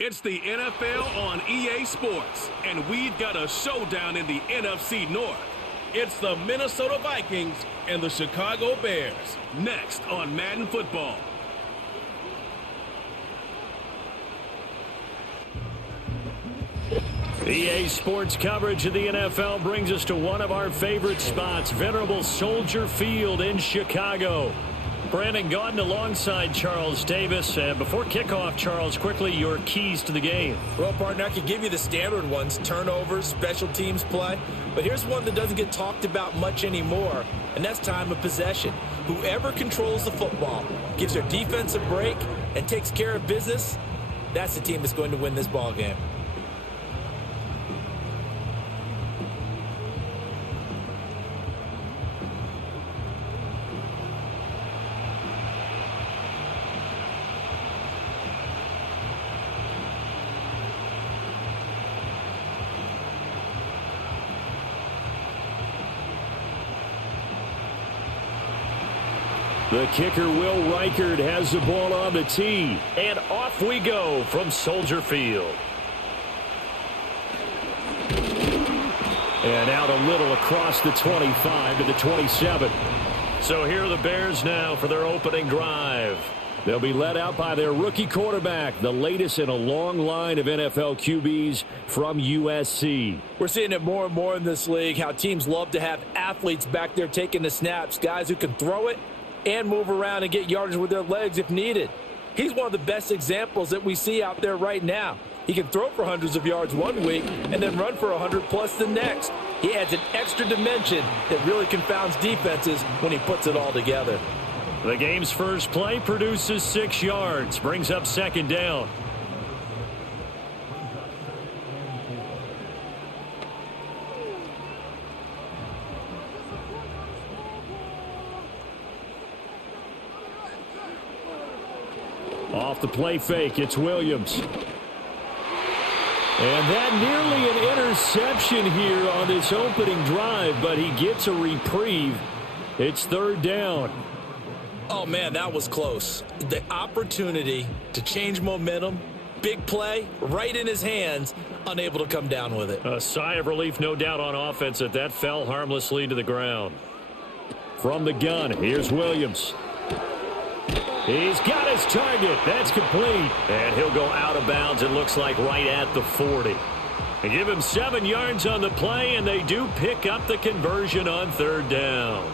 It's the NFL on EA Sports, and we've got a showdown in the NFC North. It's the Minnesota Vikings and the Chicago Bears, next on Madden Football. EA Sports coverage of the NFL brings us to one of our favorite spots, venerable Soldier Field in Chicago. Brandon Gaudin alongside Charles Davis. And before kickoff, Charles, quickly your keys to the game. Well, partner, I could give you the standard ones, turnovers, special teams play. But here's one that doesn't get talked about much anymore, and that's time of possession. Whoever controls the football, gives their defense a break, and takes care of business, that's the team that's going to win this ball game. The kicker, Will Reichard, has the ball on the tee. And off we go from Soldier Field. And out a little across the 25 to the 27. So here are the Bears now for their opening drive. They'll be led out by their rookie quarterback, the latest in a long line of NFL QBs from USC. We're seeing it more and more in this league, how teams love to have athletes back there taking the snaps, guys who can throw it and move around and get yardage with their legs if needed. He's one of the best examples that we see out there right now. He can throw for hundreds of yards one week and then run for 100 plus the next. He adds an extra dimension that really confounds defenses when he puts it all together. The game's first play produces 6 yards, brings up second down. Off the play fake, it's Williams. And that nearly an interception here on this opening drive, but he gets a reprieve. It's third down. Oh, man, that was close. The opportunity to change momentum, big play, right in his hands, unable to come down with it. A sigh of relief, no doubt, on offense that fell harmlessly to the ground. From the gun, here's Williams. He's got his target. That's complete. And he'll go out of bounds, it looks like, right at the 40. They give him 7 yards on the play, and they do pick up the conversion on third down.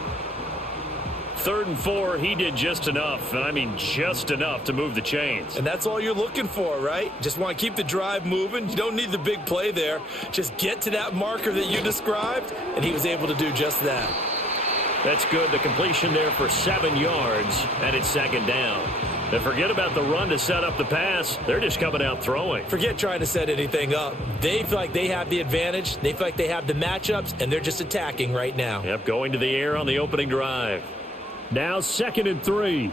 3rd and 4, he did just enough, and I mean just enough to move the chains. And that's all you're looking for, right? Just want to keep the drive moving. You don't need the big play there. Just get to that marker that you described, and he was able to do just that. That's good. The completion there for 7 yards, and it's second down. And forget about the run to set up the pass. They're just coming out throwing. Forget trying to set anything up. They feel like they have the advantage. They feel like they have the matchups, and they're just attacking right now. Yep, going to the air on the opening drive. Now 2nd and 3.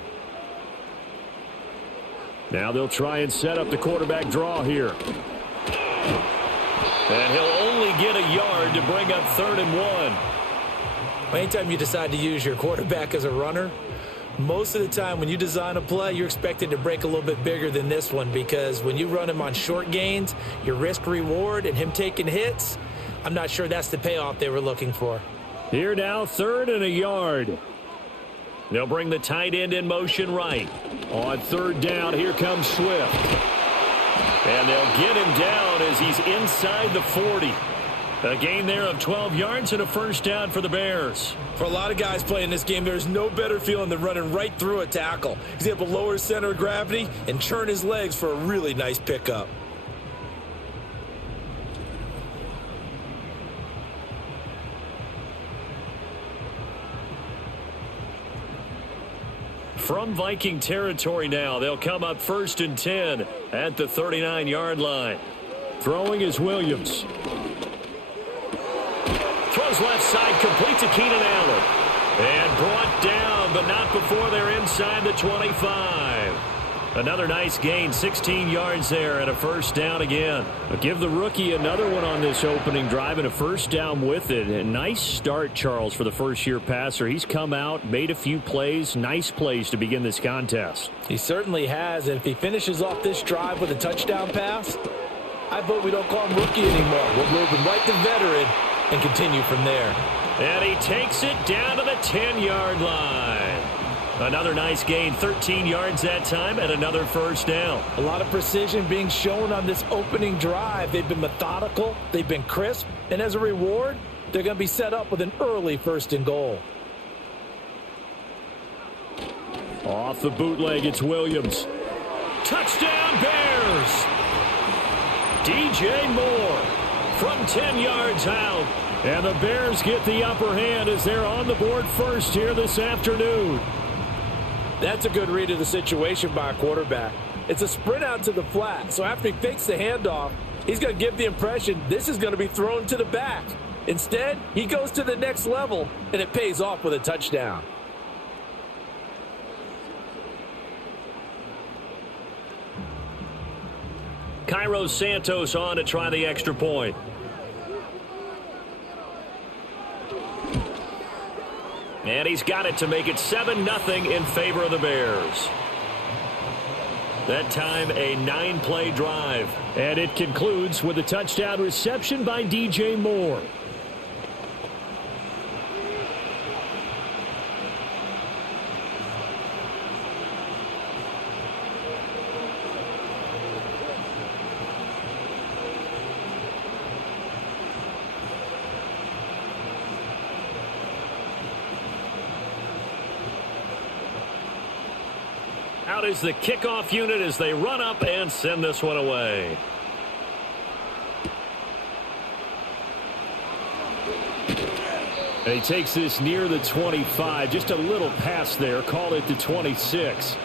Now they'll try and set up the quarterback draw here. And he'll only get a yard to bring up 3rd and 1. Anytime you decide to use your quarterback as a runner, most of the time when you design a play, you're expected to break a little bit bigger than this one, because when you run him on short gains, your risk-reward and him taking hits, I'm not sure that's the payoff they were looking for. Here now, 3rd and a yard. They'll bring the tight end in motion right. On 3rd down, here comes Swift. And they'll get him down as he's inside the 40. A gain there of 12 yards and a first down for the Bears. For a lot of guys playing this game, there's no better feeling than running right through a tackle. He's able to lower his center of gravity and churn his legs for a really nice pickup. From Viking territory now, they'll come up 1st and 10 at the 39-yard line. Throwing is Williams. Throws left side, complete to Keenan Allen. And brought down, but not before they're inside the 25. Another nice gain, 16 yards there and a first down again. But give the rookie another one on this opening drive and a first down with it. A nice start, Charles, for the first-year passer. He's come out, made a few plays, nice plays to begin this contest. He certainly has, and if he finishes off this drive with a touchdown pass, I vote we don't call him rookie anymore. We'll move him right to veteran and continue from there. And he takes it down to the 10-yard line. Another nice gain, 13 yards that time, and another first down. A lot of precision being shown on this opening drive. They've been methodical, they've been crisp, and as a reward, they're going to be set up with an early first and goal. Off the bootleg, it's Williams. Touchdown, Bears! DJ Moore from 10 yards out. And the Bears get the upper hand as they're on the board first here this afternoon. That's a good read of the situation by a quarterback. It's a sprint out to the flat, so after he fakes the handoff, he's going to give the impression this is going to be thrown to the back. Instead, he goes to the next level, and it pays off with a touchdown. Cairo Santos on to try the extra point. And he's got it to make it 7-0 in favor of the Bears. That time, a 9-play drive. And it concludes with a touchdown reception by DJ Moore. Out is the kickoff unit as they run up and send this one away. And he takes this near the 25. Just a little pass there. Call it the 26.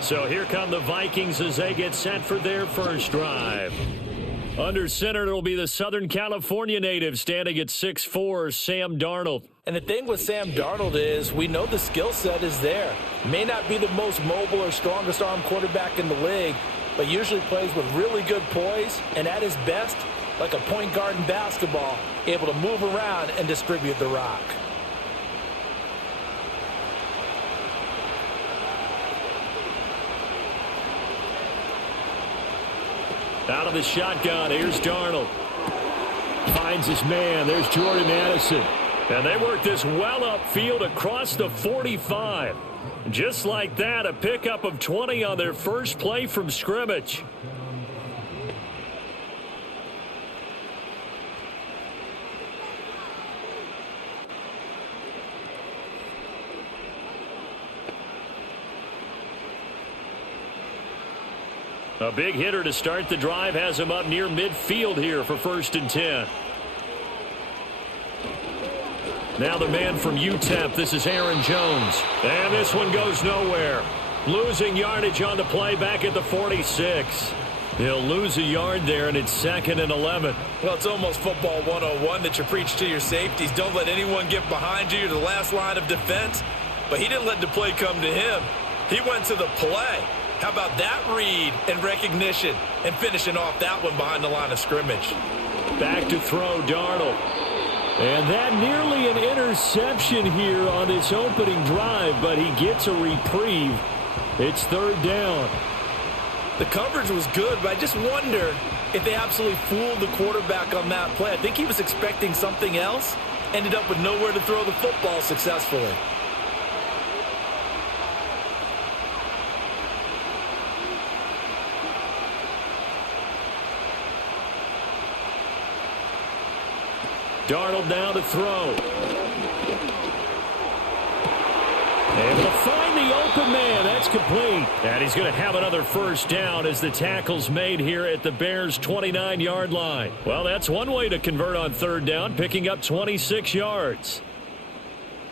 So here come the Vikings as they get set for their first drive. Under center, it'll be the Southern California native standing at 6'4", Sam Darnold. And the thing with Sam Darnold is we know the skill set is there. May not be the most mobile or strongest arm quarterback in the league, but usually plays with really good poise, and at his best, like a point guard in basketball, able to move around and distribute the rock. Out of the shotgun, here's Darnold. Finds his man, there's Jordan Addison. And they work this well upfield across the 45. Just like that, a pickup of 20 on their first play from scrimmage. A big hitter to start the drive has him up near midfield here for 1st and 10. Now the man from UTEP, this is Aaron Jones. And this one goes nowhere. Losing yardage on the play back at the 46. He'll lose a yard there, and it's 2nd and 11. Well, it's almost football 101 that you preach to your safeties. Don't let anyone get behind you. You're the last line of defense. But he didn't let the play come to him. He went to the play. How about that read and recognition and finishing off that one behind the line of scrimmage? Back to throw, Darnold. And that nearly an interception here on this opening drive, but he gets a reprieve. It's 3rd down. The coverage was good, but I just wonder if they absolutely fooled the quarterback on that play. I think he was expecting something else, ended up with nowhere to throw the football successfully. Darnold now to throw. Able to find the open man. That's complete. And he's going to have another first down as the tackle's made here at the Bears' 29-yard line. Well, that's one way to convert on 3rd down, picking up 26 yards.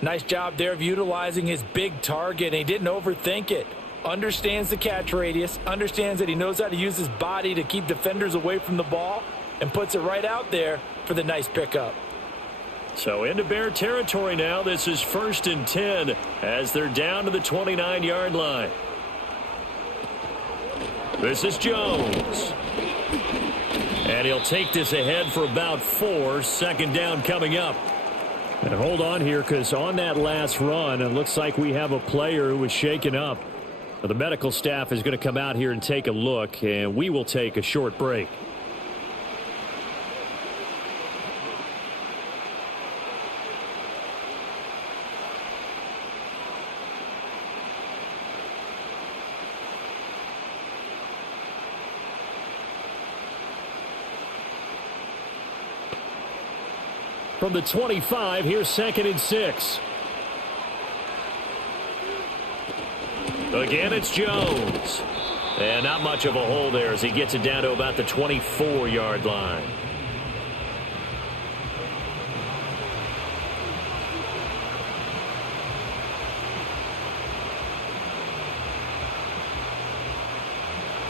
Nice job there of utilizing his big target. He didn't overthink it. Understands the catch radius, understands that he knows how to use his body to keep defenders away from the ball, and puts it right out there for the nice pickup. So into Bear territory now. This is 1st and 10 as they're down to the 29-yard line. This is Jones. And he'll take this ahead for about 4. Second down coming up. And hold on here, because on that last run, it looks like we have a player who was shaken up. The medical staff is going to come out here and take a look, and we will take a short break. From the 25, here's 2nd and 6. Again, it's Jones. And not much of a hole there as he gets it down to about the 24-yard line.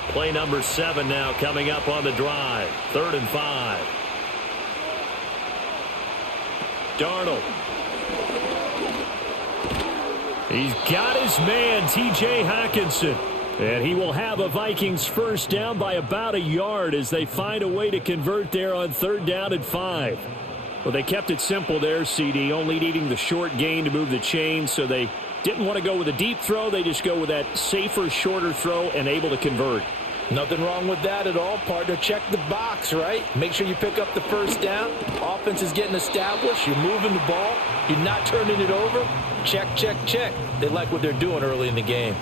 Play number 7 now coming up on the drive. 3rd and 5. Darnold. He's got his man, T.J. Hockenson. And he will have a Vikings first down by about a yard as they find a way to convert there on 3rd down and 5. Well, they kept it simple there, CD, only needing the short gain to move the chain, so they didn't want to go with a deep throw. They just go with that safer, shorter throw and able to convert. Nothing wrong with that at all, partner. Check the box, right? Make sure you pick up the first down. Offense is getting established. You're moving the ball. You're not turning it over. Check, check, check. They like what they're doing early in the game.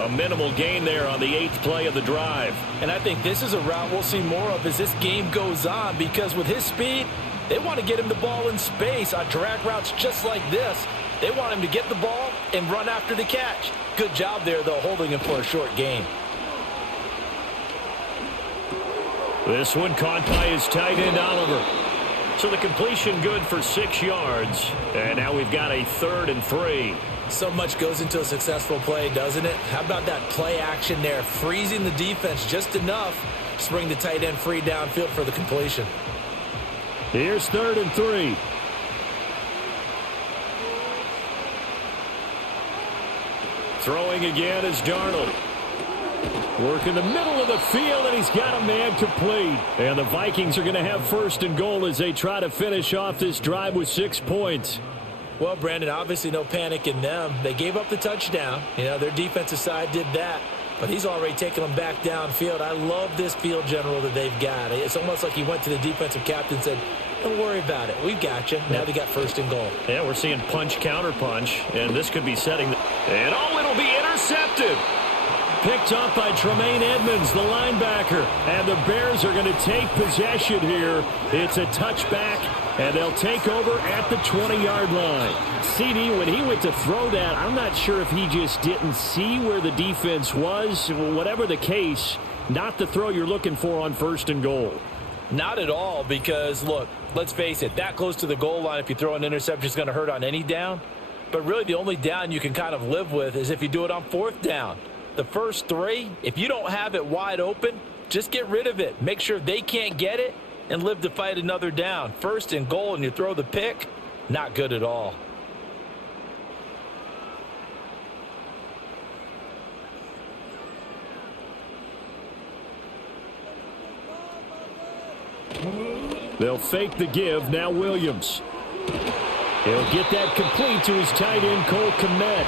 A minimal gain there on the 8th play of the drive. And I think this is a route we'll see more of as this game goes on, because with his speed, they want to get him the ball in space on drag routes just like this. They want him to get the ball and run after the catch. Good job there, though, holding him for a short gain. This one caught by his tight end, Oliver. So the completion good for 6 yards. And now we've got a 3rd and 3. So much goes into a successful play, doesn't it? How about that play action there? Freezing the defense just enough to bring the tight end free downfield for the completion. Here's 3rd and 3. Throwing again is Darnold. Work in the middle of the field, and he's got a man complete. And the Vikings are going to have 1st and goal as they try to finish off this drive with 6 points. Well, Brandon, obviously no panic in them. They gave up the touchdown. You know, their defensive side did that. But he's already taken them back downfield. I love this field general that they've got. It's almost like he went to the defensive captain and said, don't worry about it. We've got you. Now they got 1st and goal. Yeah, we're seeing punch, counter punch, and this could be setting. And it'll be intercepted. Picked up by Tremaine Edmonds, the linebacker. And the Bears are going to take possession here. It's a touchback, and they'll take over at the 20-yard line. CD, when he went to throw that, I'm not sure if he just didn't see where the defense was. Whatever the case, not the throw you're looking for on 1st and goal. Not at all, because, look, let's face it, that close to the goal line, if you throw an interception, is going to hurt on any down. But really the only down you can kind of live with is if you do it on 4th down. The first 3, if you don't have it wide open, just get rid of it. Make sure they can't get it and live to fight another down. 1st and goal and you throw the pick, not good at all. They'll fake the give. Now Williams. He'll get that complete to his tight end, Cole Kmet.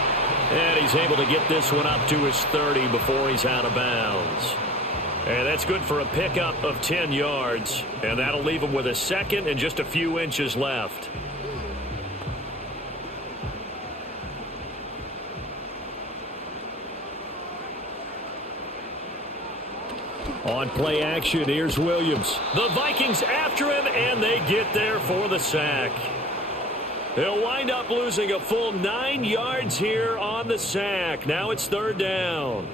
And he's able to get this one up to his 30 before he's out of bounds. And that's good for a pickup of 10 yards. And that'll leave him with a 2nd and just a few inches left. On play action, here's Williams. The Vikings after him, and they get there for the sack. They'll wind up losing a full 9 yards here on the sack. Now it's 3rd down.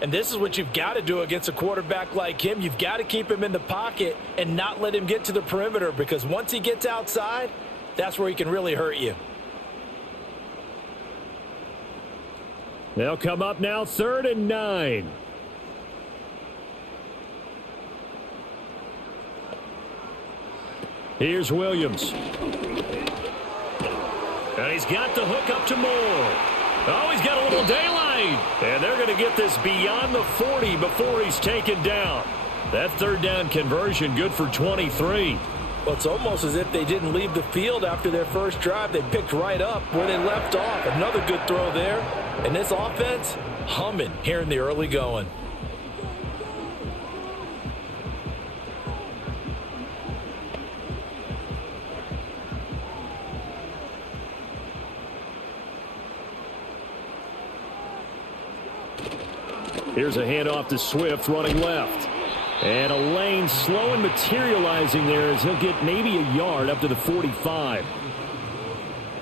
And this is what you've got to do against a quarterback like him. You've got to keep him in the pocket and not let him get to the perimeter, because once he gets outside, that's where he can really hurt you. They'll come up now 3rd and 9. Here's Williams. And he's got the hook up to Moore. Oh, he's got a little daylight. And they're going to get this beyond the 40 before he's taken down. That third down conversion good for 23. Well, it's almost as if they didn't leave the field after their first drive. They picked right up where they left off. Another good throw there. And this offense, humming here in the early going. Here's a handoff to Swift running left. And a lane slow and materializing there as he'll get maybe a yard up to the 45.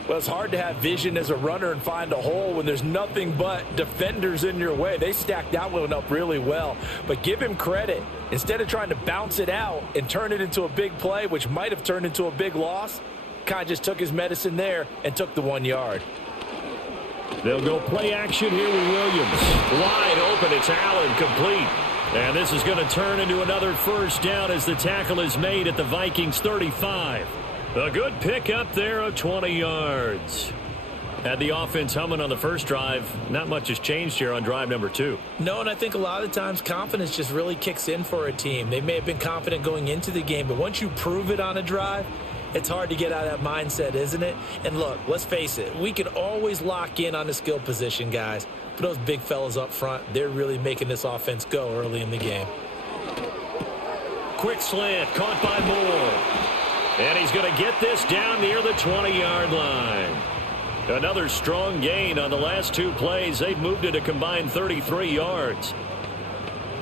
Well, it's hard to have vision as a runner and find a hole when there's nothing but defenders in your way. They stacked that one up really well. But give him credit. Instead of trying to bounce it out and turn it into a big play, which might have turned into a big loss, kind of just took his medicine there and took the 1 yard. They'll go play action here with Williams. Wide open, it's Allen, complete. And this is going to turn into another first down as the tackle is made at the Vikings 35. A good pick up there of 20 yards. Had the offense humming on the first drive. Not much has changed here on drive number 2. No, and I think a lot of times confidence just really kicks in for a team. They may have been confident going into the game, but once you prove it on a drive, it's hard to get out of that mindset, isn't it? And look, let's face it, we can always lock in on the skill position, guys. But those big fellas up front, they're really making this offense go early in the game. Quick slant, caught by Moore. And he's going to get this down near the 20-yard line. Another strong gain on the last 2 plays. They've moved it a combined 33 yards.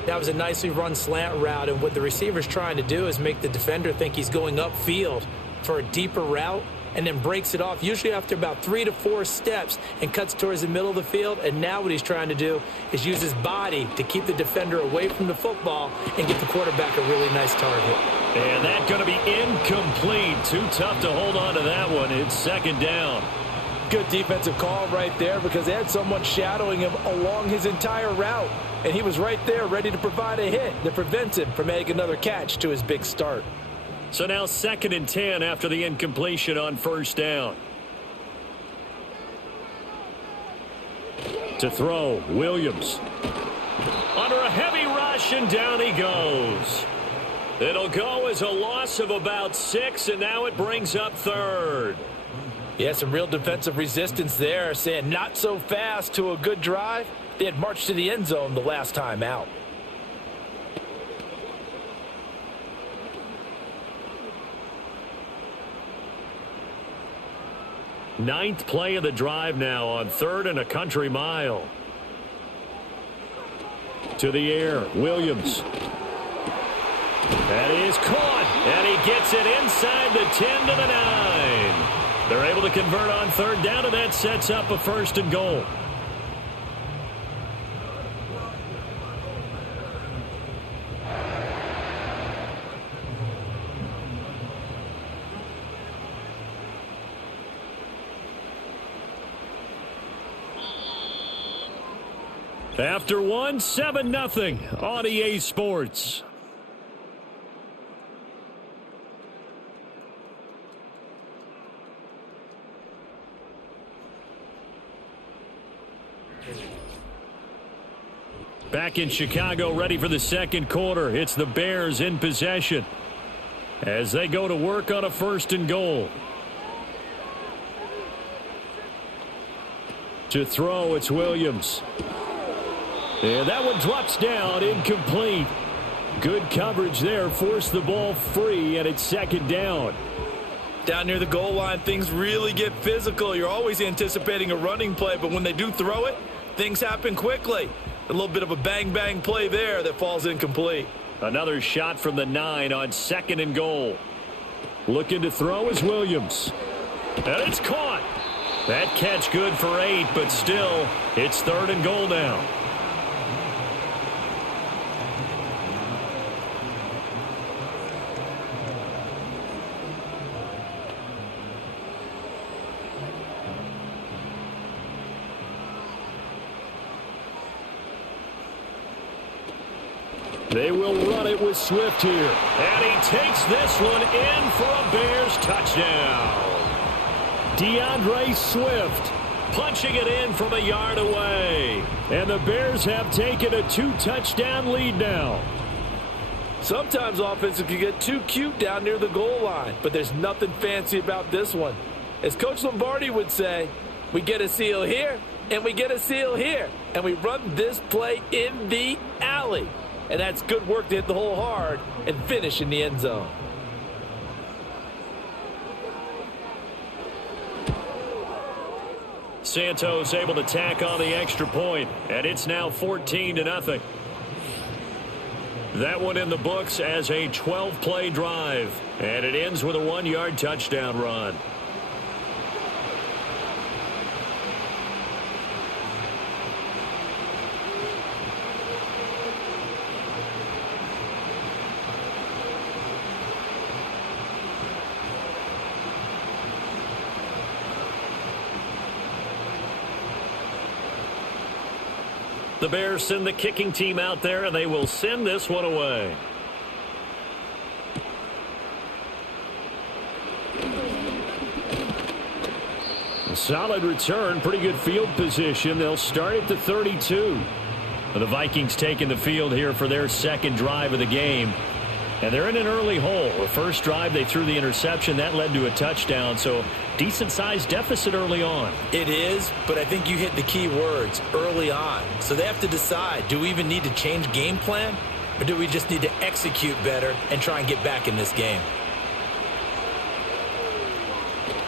That was a nicely run slant route, and what the receiver's trying to do is make the defender think he's going upfield for a deeper route, and then breaks it off, usually after about 3 to 4 steps, and cuts towards the middle of the field. And now what he's trying to do is use his body to keep the defender away from the football and get the quarterback a really nice target. And that's going to be incomplete. Too tough to hold on to that one. It's second down. Good defensive call right there because they had someone shadowing him along his entire route. And he was right there ready to provide a hit that prevents him from making another catch to his big start. So now 2nd and 10 after the incompletion on first down. To throw, Williams. Under a heavy rush, and down he goes. It'll go as a loss of about 6, and now it brings up 3rd. Yeah, some real defensive resistance there, saying not so fast to a good drive. They had marched to the end zone the last time out. Ninth play of the drive now on 3rd and a country mile. To the air, Williams. That is caught, and he gets it inside the 10 to the 9. They're able to convert on 3rd down, and that sets up a 1st and goal. After 1, 7-0 on EA Sports. Back in Chicago, ready for the second quarter. It's the Bears in possession as they go to work on a 1st and goal. To throw, it's Williams. And that one drops down, incomplete. Good coverage there, forced the ball free, and it's 2nd down. Down near the goal line, things really get physical. You're always anticipating a running play, but when they do throw it, things happen quickly. A little bit of a bang-bang play there that falls incomplete. Another shot from the 9 on 2nd and goal. Looking to throw is Williams. And it's caught. That catch good for 8, but still, it's 3rd and goal now. They will run it with Swift here. And he takes this one in for a Bears touchdown. DeAndre Swift punching it in from a yard away. And the Bears have taken a 2-touchdown lead now. Sometimes offenses can get too cute down near the goal line, but there's nothing fancy about this one. As Coach Lombardi would say, we get a seal here, and we get a seal here, and we run this play in the alley. And that's good work to hit the hole hard and finish in the end zone. Santos able to tack on the extra point, and it's now 14-0. That one in the books as a 12-play drive, and it ends with a 1-yard touchdown run. The Bears send the kicking team out there, and they will send this one away. A solid return, pretty good field position. They'll start at the 32. The Vikings taking the field here for their second drive of the game. And they're in an early hole. The first drive, they threw the interception. That led to a touchdown, so decent-sized deficit early on. It is, but I think you hit the key words, early on. So they have to decide, do we even need to change game plan, or do we just need to execute better and try and get back in this game?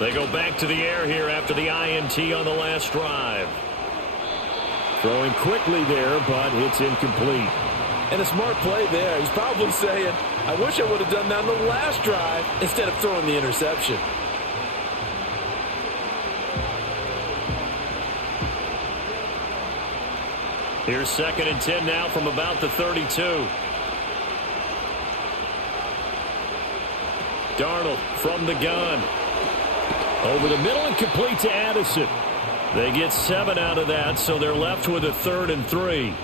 They go back to the air here after the INT on the last drive. Throwing quickly there, but it's incomplete. And a smart play there. He's probably saying, I wish I would have done that on the last drive instead of throwing the interception. Here's 2nd and 10 now from about the 32. Darnold from the gun. Over the middle and complete to Addison. They get 7 out of that, so they're left with a 3rd and 3.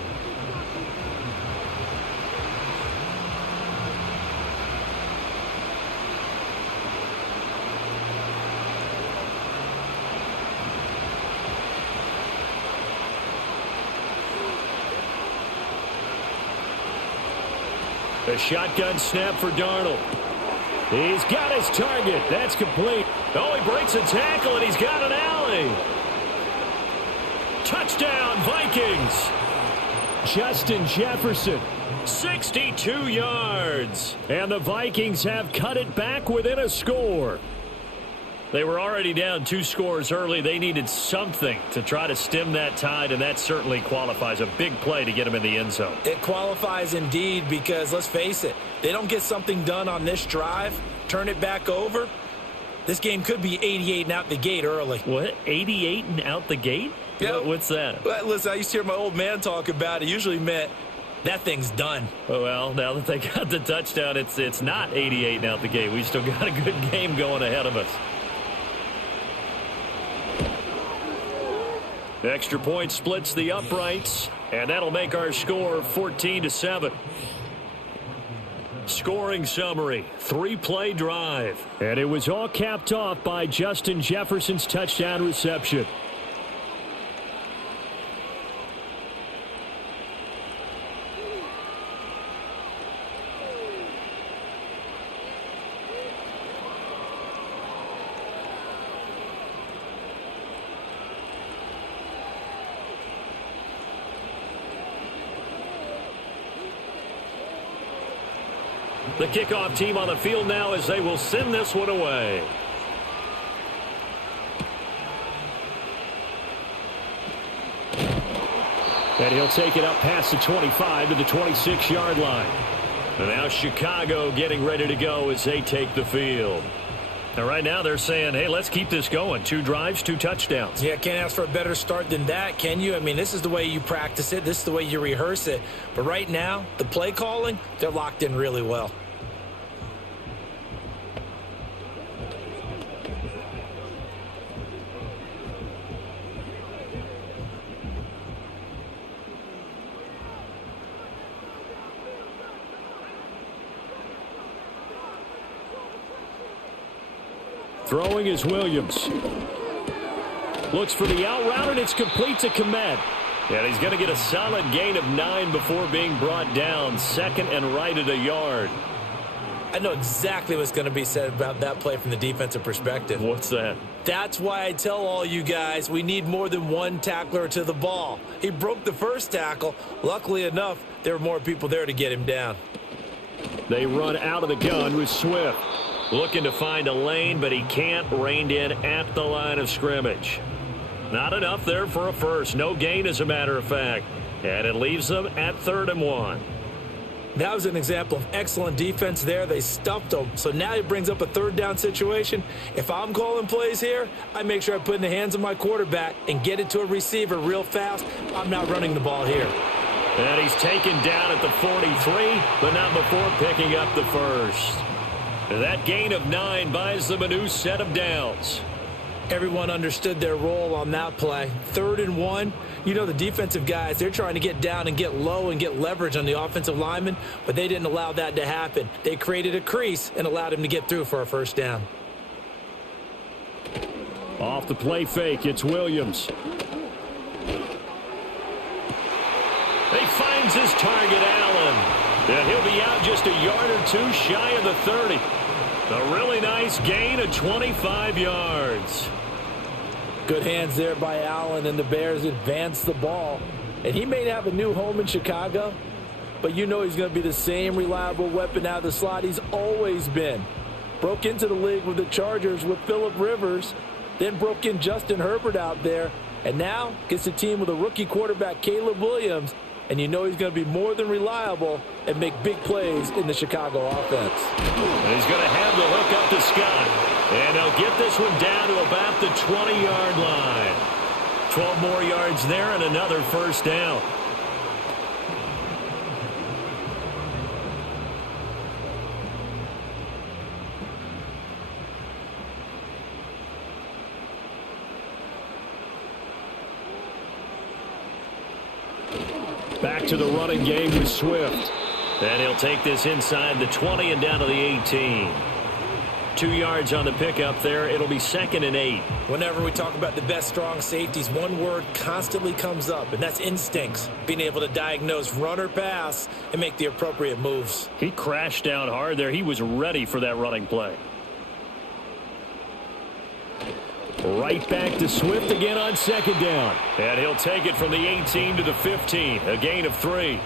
A shotgun snap for Darnold. He's got his target. That's complete. Oh, he breaks a tackle, and he's got an alley. Touchdown, Vikings. Justin Jefferson, 62 yards. And the Vikings have cut it back within a score. They were already down 2 scores early. They needed something to try to stem that tide, and that certainly qualifies. A big play to get them in the end zone. It qualifies indeed because, let's face it, they don't get something done on this drive, turn it back over, this game could be 88 and out the gate early. What? 88 and out the gate? Yeah. What's that? Well, listen, I used to hear my old man talk about it. Usually meant that thing's done. Well, now that they got the touchdown, it's not 88 and out the gate. We still got a good game going ahead of us. Extra point splits the uprights, and that'll make our score 14-7. Scoring summary, 3-play drive. And it was all capped off by Justin Jefferson's touchdown reception. The kickoff team on the field now as they will send this one away. And he'll take it up past the 25 to the 26-yard line. And now Chicago getting ready to go as they take the field. Now right now they're saying, hey, let's keep this going. 2 drives, 2 touchdowns. Yeah, can't ask for a better start than that, can you? I mean, this is the way you practice it. This is the way you rehearse it. But right now, the play calling, they're locked in really well. Throwing is Williams. Looks for the out route, and it's complete to Komet. And he's going to get a solid gain of 9 before being brought down. Second and right at a yard. I know exactly what's going to be said about that play from the defensive perspective. What's that? That's why I tell all you guys we need more than one tackler to the ball. He broke the first tackle. Luckily enough, there were more people there to get him down. They run out of the gun with Swift. Looking to find a lane, but he can't. Reined in at the line of scrimmage. Not enough there for a first. No gain, as a matter of fact. And it leaves them at 3rd and 1. That was an example of excellent defense there. They stuffed him. So now he brings up a 3rd down situation. If I'm calling plays here, I make sure I put it in the hands of my quarterback and get it to a receiver real fast. I'm not running the ball here. And he's taken down at the 43, but not before picking up the first. That gain of 9 buys them a new set of downs. Everyone understood their role on that play. 3rd and 1. You know, the defensive guys, they're trying to get down and get low and get leverage on the offensive lineman, but they didn't allow that to happen. They created a crease and allowed him to get through for a first down. Off the play fake, it's Williams. He finds his target, Allen. And he'll be out just a yard or 2 shy of the 30. A really nice gain of 25 yards. Good hands there by Allen, and the Bears advance the ball. And he may have a new home in Chicago, but you know he's going to be the same reliable weapon out of the slot he's always been. Broke into the league with the Chargers with Phillip Rivers, then broke in Justin Herbert out there, and now gets a team with a rookie quarterback, Caleb Williams, and you know he's going to be more than reliable and make big plays in the Chicago offense. And he's going to have the hook up to Scott. And they'll get this one down to about the 20-yard line. 12 more yards there and another first down. Back to the running game with Swift. And he'll take this inside the 20 and down to the 18. 2 yards on the pickup there. It'll be 2nd and 8. Whenever we talk about the best strong safeties, one word constantly comes up, and that's instincts. Being able to diagnose run or pass and make the appropriate moves. He crashed down hard there. He was ready for that running play. Right back to Swift again on 2nd down. And he'll take it from the 18 to the 15. A gain of 3.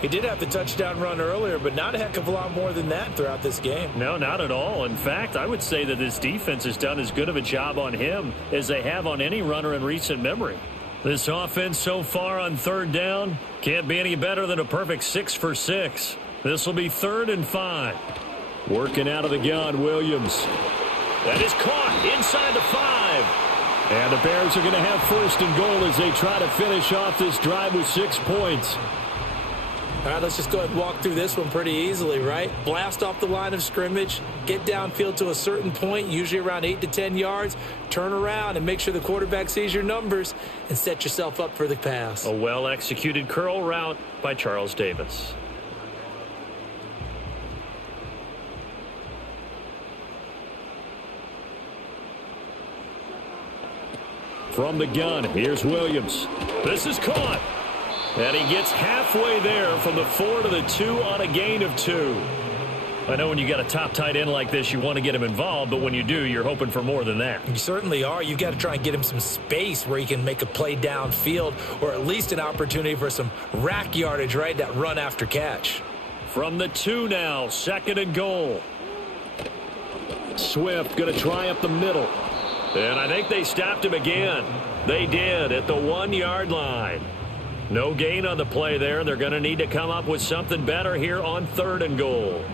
He did have the touchdown run earlier, but not a heck of a lot more than that throughout this game. No, not at all. In fact, I would say that this defense has done as good of a job on him as they have on any runner in recent memory. This offense so far on 3rd down can't be any better than a perfect 6 for 6. This will be 3rd and 5. Working out of the gun, Williams. That is caught inside the 5. And the Bears are going to have 1st and goal as they try to finish off this drive with 6 points. All right, let's just go ahead and walk through this one pretty easily, right? Blast off the line of scrimmage, get downfield to a certain point, usually around 8 to 10 yards, turn around and make sure the quarterback sees your numbers and set yourself up for the pass. A well-executed curl route by Charles Davis. From the gun, here's Williams. This is caught. And he gets halfway there from the 4 to the 2 on a gain of 2. I know when you got a top tight end like this, you want to get him involved, but when you do, you're hoping for more than that. You certainly are. You got to try and get him some space where he can make a play downfield, or at least an opportunity for some rack yardage, right? That run after catch. From the 2 now, 2nd and goal. Swift going to try up the middle. And I think they stopped him again. They did at the 1-yard line. No gain on the play there. They're going to need to come up with something better here on 3rd and goal.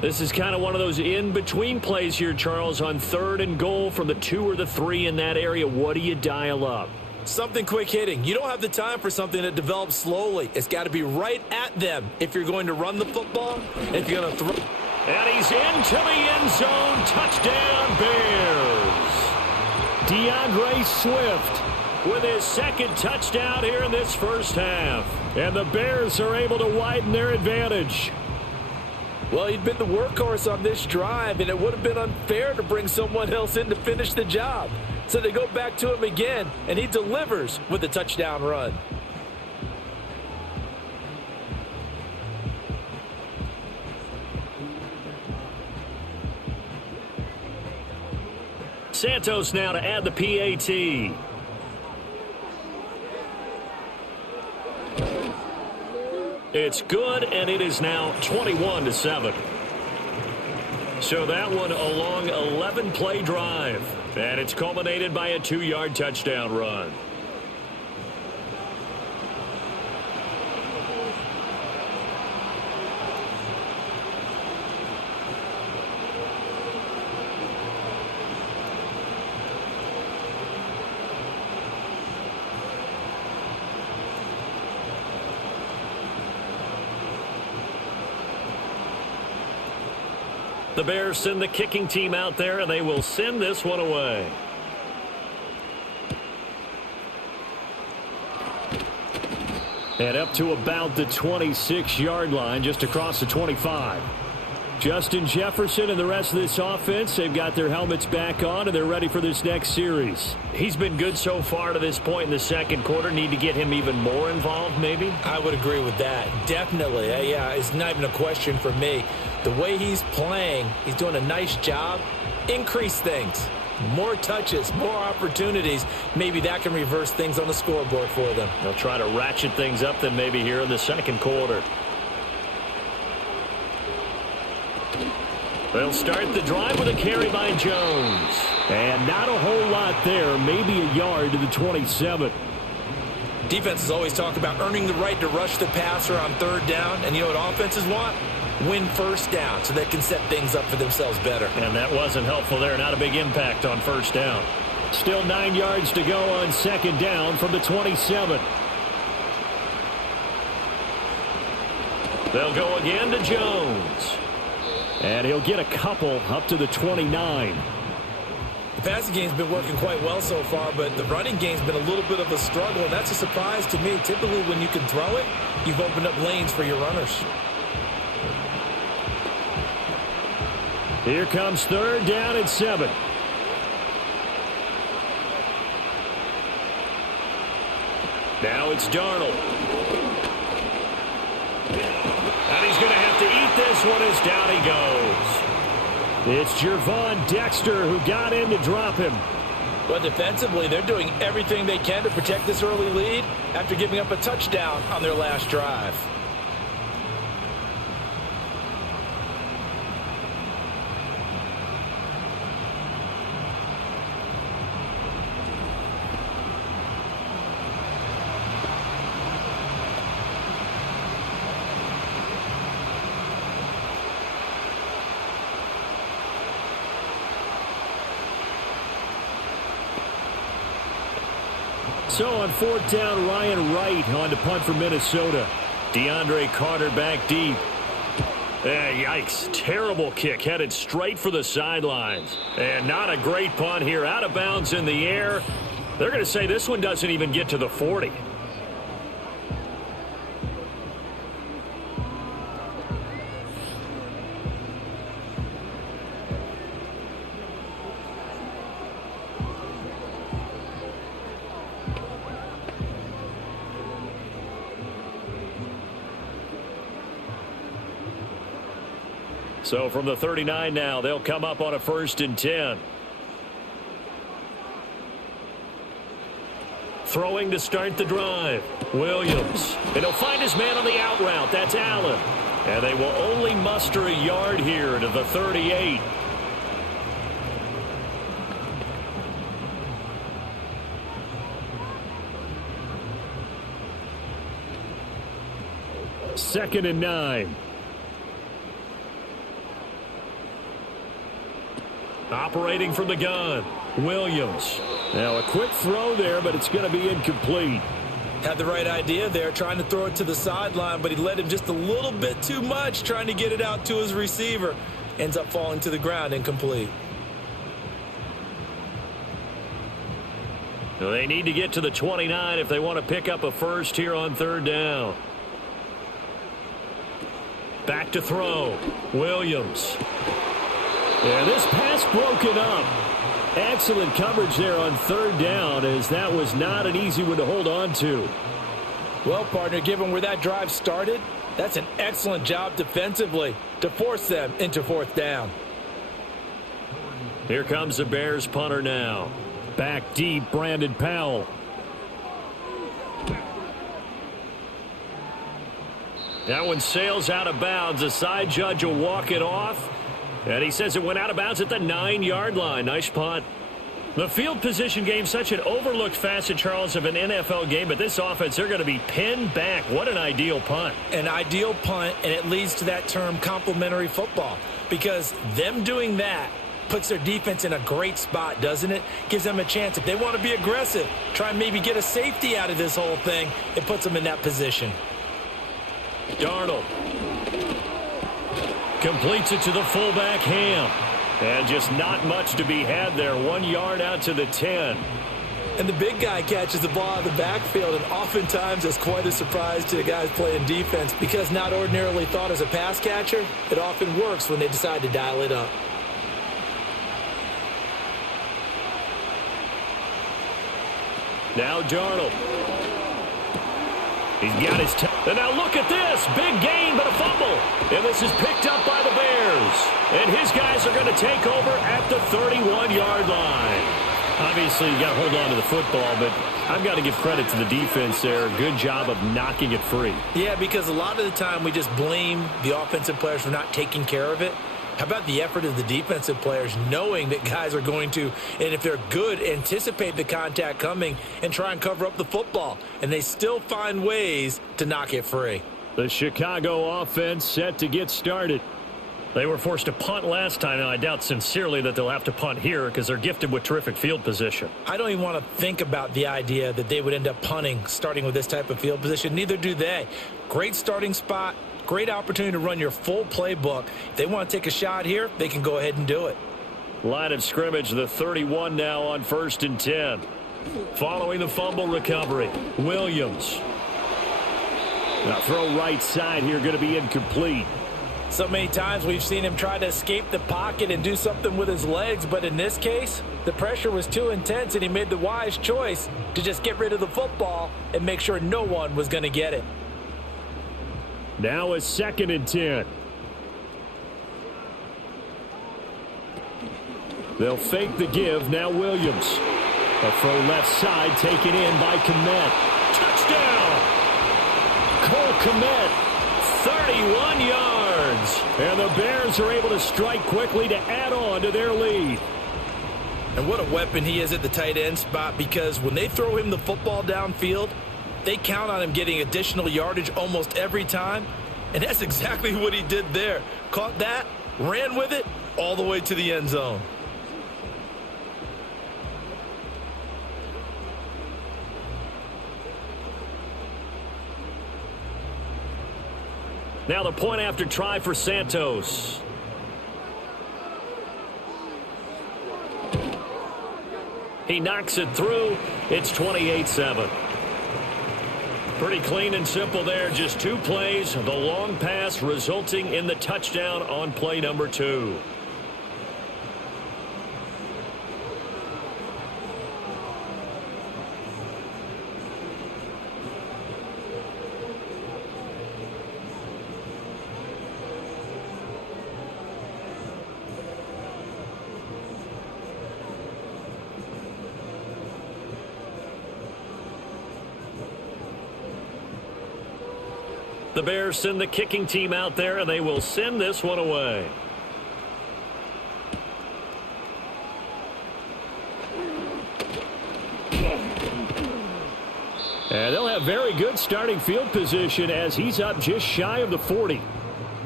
This is kind of one of those in-between plays here, Charles, on 3rd and goal from the 2 or the 3 in that area. What do you dial up? Something quick hitting. You don't have the time for something that develops slowly. It's got to be right at them if you're going to run the football, if you're going to throw. And he's into the end zone. Touchdown, Bears. DeAndre Swift with his 2nd touchdown here in this first half. And the Bears are able to widen their advantage. Well, he'd been the workhorse on this drive, and it would have been unfair to bring someone else in to finish the job. So they go back to him again, and he delivers with a touchdown run. Santos now to add the PAT. It's good, and it is now 21-7. So that one a long 11-play drive, and it's culminated by a 2-yard touchdown run. The Bears send the kicking team out there, and they will send this one away. And up to about the 26-yard line, just across the 25. Justin Jefferson and the rest of this offense, they've got their helmets back on, and they're ready for this next series. He's been good so far to this point in the second quarter. Need to get him even more involved, maybe? I would agree with that. Definitely. Yeah, it's not even a question for me. The way he's playing, he's doing a nice job. Increase things. More touches, more opportunities. Maybe that can reverse things on the scoreboard for them. They'll try to ratchet things up then maybe here in the second quarter. They'll start the drive with a carry by Jones. And not a whole lot there, maybe a yard to the 27. Defenses always talk about earning the right to rush the passer on third down. And you know what offenses want? Win first down so they can set things up for themselves better. And that wasn't helpful there. Not a big impact on first down. Still 9 yards to go on second down from the 27. They'll go again to Jones. And he'll get a couple up to the 29. The passing game's been working quite well so far, but the running game's been a little bit of a struggle, and that's a surprise to me. Typically, when you can throw it, you've opened up lanes for your runners. Here comes third down and 7. Now it's Darnold. And he's going to have to eat this one as down he goes. It's Gervon Dexter who got in to drop him. But defensively, they're doing everything they can to protect this early lead after giving up a touchdown on their last drive. So on fourth down, Ryan Wright on to punt for Minnesota. DeAndre Carter back deep. Yikes. Terrible kick headed straight for the sidelines. And not a great punt here. Out of bounds in the air. They're going to say this one doesn't even get to the 40. So from the 39 now, they'll come up on a 1st and 10. Throwing to start the drive. Williams. And he'll find his man on the out route. That's Allen. And they will only muster a yard here to the 38. Second and 9. Operating from the gun, Williams. Now a quick throw there, but it's going to be incomplete. Had the right idea there, trying to throw it to the sideline, but he led him just a little bit too much, trying to get it out to his receiver. Ends up falling to the ground, incomplete. Well, they need to get to the 29 if they want to pick up a first here on third down. Back to throw, Williams. Yeah, this pass broken up. Excellent coverage there on third down, as that was not an easy one to hold on to. Well, partner, given where that drive started, that's an excellent job defensively to force them into fourth down. Here comes the Bears punter now. Back deep, Brandon Powell. That one sails out of bounds. The side judge will walk it off. And he says it went out of bounds at the 9-yard line. Nice punt. The field position game, such an overlooked facet, Charles, of an NFL game. But this offense, they're going to be pinned back. What an ideal punt. An ideal punt, and it leads to that term complementary football. Because them doing that puts their defense in a great spot, doesn't it? Gives them a chance. If they want to be aggressive, try and maybe get a safety out of this whole thing, it puts them in that position. Darnold completes it to the fullback, Ham. And just not much to be had there. 1 yard out to the 10. And the big guy catches the ball out of the backfield, and oftentimes it's quite a surprise to the guys playing defense because not ordinarily thought as a pass catcher, it often works when they decide to dial it up. Now Darnold. He's got his and now look at this. Big gain, but a fumble. And this is picked up by the Bears. And his guys are going to take over at the 31-yard line. Obviously, you got to hold on to the football, but I've got to give credit to the defense there. Good job of knocking it free. Yeah, because a lot of the time we just blame the offensive players for not taking care of it. How about the effort of the defensive players knowing that guys are going to, and if they're good, anticipate the contact coming and try and cover up the football. And they still find ways to knock it free. The Chicago offense set to get started. They were forced to punt last time, and I doubt sincerely that they'll have to punt here because they're gifted with terrific field position. I don't even want to think about the idea that they would end up punting starting with this type of field position. Neither do they. Great starting spot. Great opportunity to run your full playbook. If they want to take a shot here, they can go ahead and do it. Line of scrimmage, the 31 now on 1st and 10. Following the fumble recovery, Williams. Now throw right side here, going to be incomplete. So many times we've seen him try to escape the pocket and do something with his legs, but in this case, the pressure was too intense and he made the wise choice to just get rid of the football and make sure no one was going to get it. Now a 2nd and 10. They'll fake the give. Now Williams. A throw left side taken in by Kmet. Touchdown! Cole Kmet, 31 yards. And the Bears are able to strike quickly to add on to their lead. And what a weapon he is at the tight end spot, because when they throw him the football downfield, they count on him getting additional yardage almost every time. And that's exactly what he did there. Caught that, ran with it, all the way to the end zone. Now the point after try for Santos. He knocks it through. It's 28-7. Pretty clean and simple there. Just 2 plays. The long pass resulting in the touchdown on play number 2. The Bears send the kicking team out there, and they will send this one away. And they'll have very good starting field position as he's up just shy of the 40.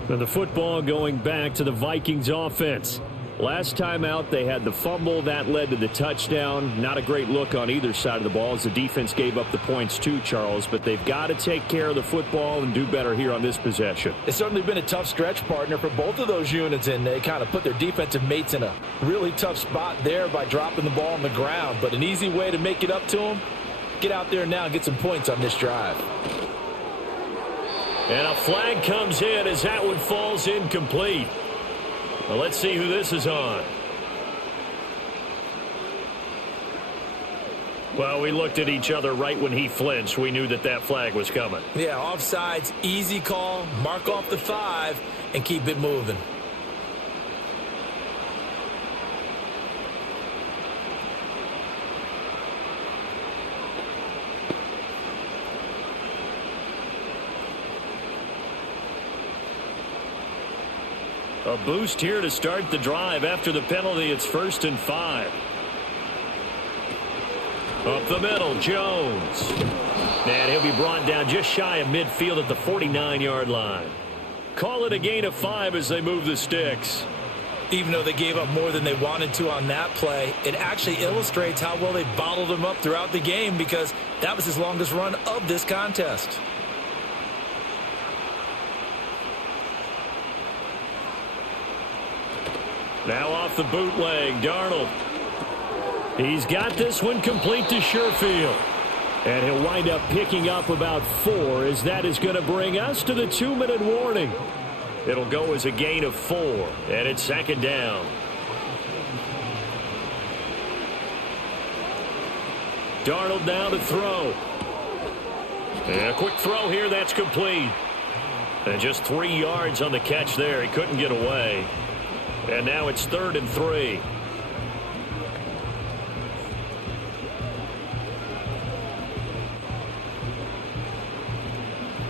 And the football going back to the Vikings offense. Last time out, they had the fumble. That led to the touchdown. Not a great look on either side of the ball as the defense gave up the points too, Charles. But they've got to take care of the football and do better here on this possession. It's certainly been a tough stretch, partner, for both of those units, and they kind of put their defensive mates in a really tough spot there by dropping the ball on the ground. But an easy way to make it up to them, get out there now and get some points on this drive. And a flag comes in as that one falls incomplete. Well, let's see who this is on. Well, we looked at each other right when he flinched. We knew that that flag was coming. Yeah, offsides, easy call, mark off the 5, and keep it moving. A boost here to start the drive. After the penalty, it's 1st and 5. Up the middle, Jones. And he'll be brought down just shy of midfield at the 49-yard line. Call it a gain of 5 as they move the sticks. Even though they gave up more than they wanted to on that play, it actually illustrates how well they bottled him up throughout the game, because that was his longest run of this contest. Now off the bootleg, Darnold. He's got this one complete to Sherfield. And he'll wind up picking up about 4, as that is going to bring us to the 2-minute warning. It'll go as a gain of 4, and it's 2nd down. Darnold now to throw. And a quick throw here, that's complete. And just 3 yards on the catch there. He couldn't get away. And now it's 3rd and 3.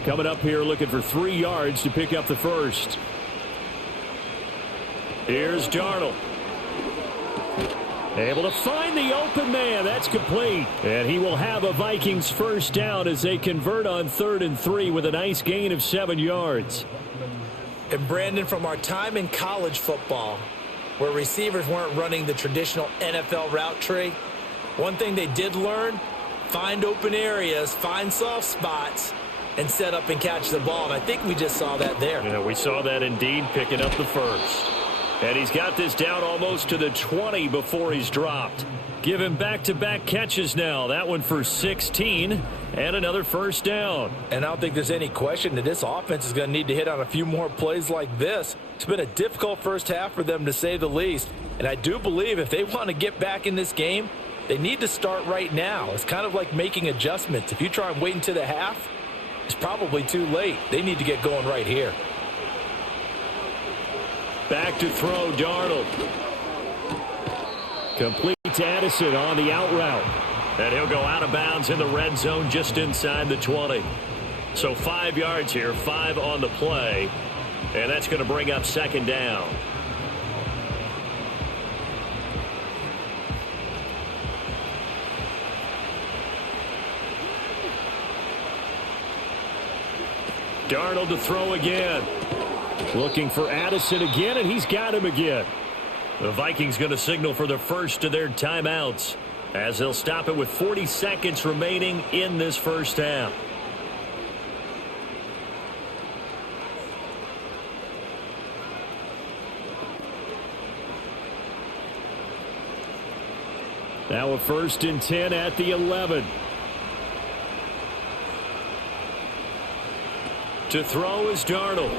Coming up here looking for 3 yards to pick up the first. Here's Darnold. Able to find the open man. That's complete. And he will have a Vikings first down as they convert on 3rd and 3 with a nice gain of 7 yards. And Brandon, from our time in college football, where receivers weren't running the traditional NFL route tree, one thing they did learn: find open areas, find soft spots, and set up and catch the ball. And I think we just saw that there. Yeah, we saw that indeed, picking up the first. And he's got this down almost to the 20 before he's dropped. Give him back-to-back catches now. That one for 16 and another first down. And I don't think there's any question that this offense is going to need to hit on a few more plays like this. It's been a difficult first half for them, to say the least. And I do believe if they want to get back in this game, they need to start right now. It's kind of like making adjustments. If you try and wait until the half, it's probably too late. They need to get going right here. Back to throw, Darnold. Complete to Addison on the out route. And he'll go out of bounds in the red zone just inside the 20. So 5 yards here, 5 on the play. And that's going to bring up 2nd down. Darnold to throw again. Looking for Addison again, and he's got him again. The Vikings going to signal for the first of their timeouts, as they'll stop it with 40 seconds remaining in this first half. Now a 1st and 10 at the 11. To throw is Darnold.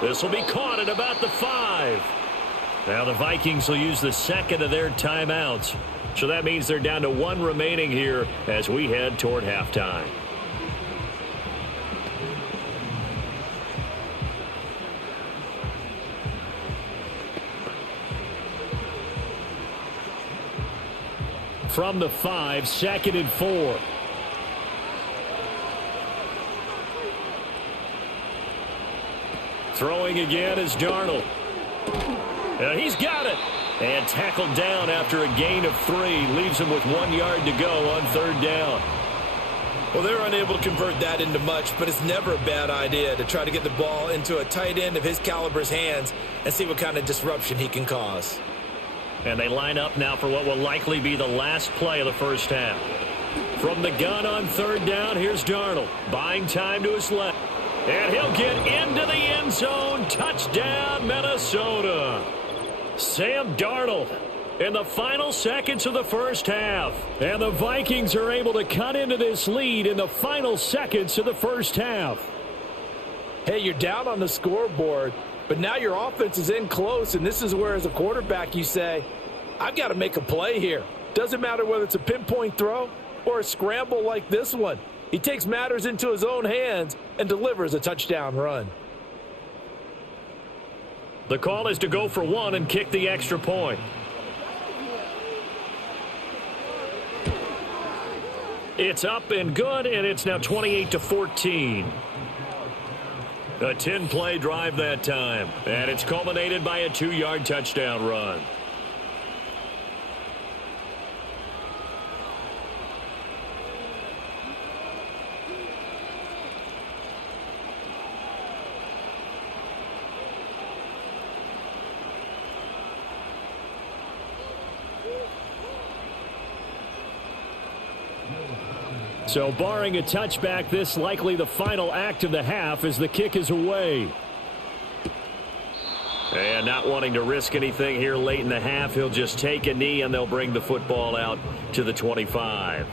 This will be caught at about the 5. Now the Vikings will use the 2nd of their timeouts. So that means they're down to 1 remaining here as we head toward halftime. From the 5, 2nd and 4. Throwing again is Darnold. He's got it. And tackled down after a gain of 3. Leaves him with 1 yard to go on 3rd down. Well, they're unable to convert that into much, but it's never a bad idea to try to get the ball into a tight end of his caliber's hands and see what kind of disruption he can cause. And they line up now for what will likely be the last play of the first half. From the gun on 3rd down, here's Darnold. Buying time to his left. And he'll get into the end zone. Touchdown, Minnesota. Sam Darnold in the final seconds of the first half. And the Vikings are able to cut into this lead in the final seconds of the first half. Hey, you're down on the scoreboard, but now your offense is in close, and this is where, as a quarterback, you say, I've got to make a play here. Doesn't matter whether it's a pinpoint throw or a scramble like this one. He takes matters into his own hands and delivers a touchdown run. The call is to go for one and kick the extra point. It's up and good, and it's now 28-14. A 10-play drive that time, and it's culminated by a 2-yard touchdown run. So barring a touchback, this likely the final act of the half as the kick is away. And not wanting to risk anything here late in the half, he'll just take a knee and they'll bring the football out to the 25.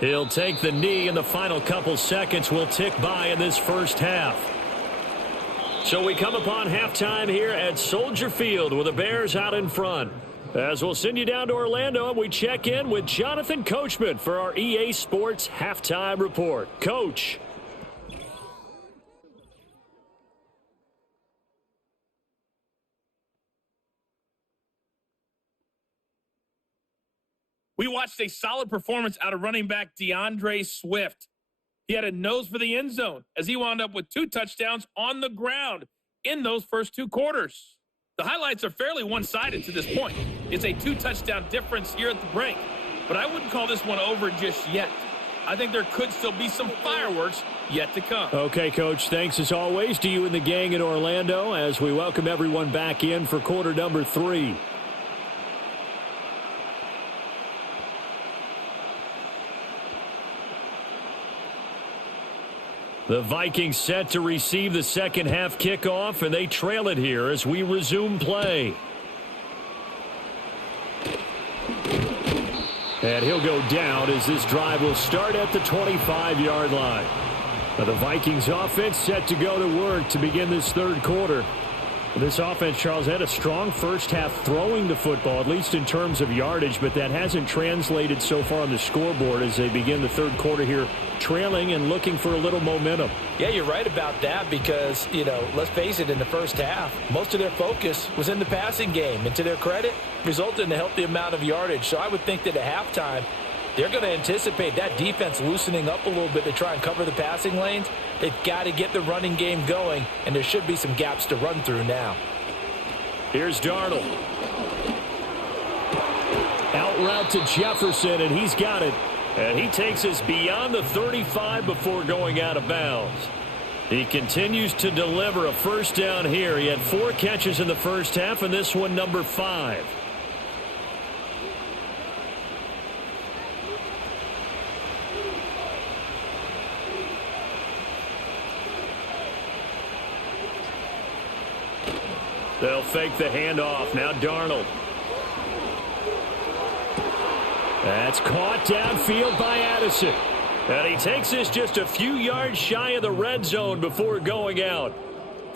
He'll take the knee, and the final couple seconds will tick by in this first half. So we come upon halftime here at Soldier Field with the Bears out in front. As we'll send you down to Orlando, and we check in with Jonathan Coachman for our EA Sports Halftime Report. Coach. We watched a solid performance out of running back DeAndre Swift. He had a nose for the end zone as he wound up with 2 touchdowns on the ground in those first 2 quarters. The highlights are fairly one-sided to this point. It's a 2-touchdown difference here at the break, but I wouldn't call this one over just yet. I think there could still be some fireworks yet to come. Okay, Coach, thanks as always to you and the gang in Orlando as we welcome everyone back in for quarter number 3. The Vikings set to receive the second half kickoff, and they trail it here as we resume play. And he'll go down as this drive will start at the 25-yard line. Now the Vikings offense set to go to work to begin this third quarter. This offense, Charles, had a strong first half throwing the football, at least in terms of yardage, but that hasn't translated so far on the scoreboard as they begin the third quarter here, trailing and looking for a little momentum. Yeah, you're right about that because, let's face it, in the first half, most of their focus was in the passing game. And to their credit, resulted in a healthy amount of yardage. So I would think that at halftime, they're going to anticipate that defense loosening up a little bit to try and cover the passing lanes. They've got to get the running game going, and there should be some gaps to run through now. Here's Darnold. Out route to Jefferson, and he's got it. And he takes us beyond the 35 before going out of bounds. He continues to deliver a first down here. He had 4 catches in the first half, and this one number 5. They'll fake the handoff. Now Darnold. That's caught downfield by Addison. And he takes this just a few yards shy of the red zone before going out.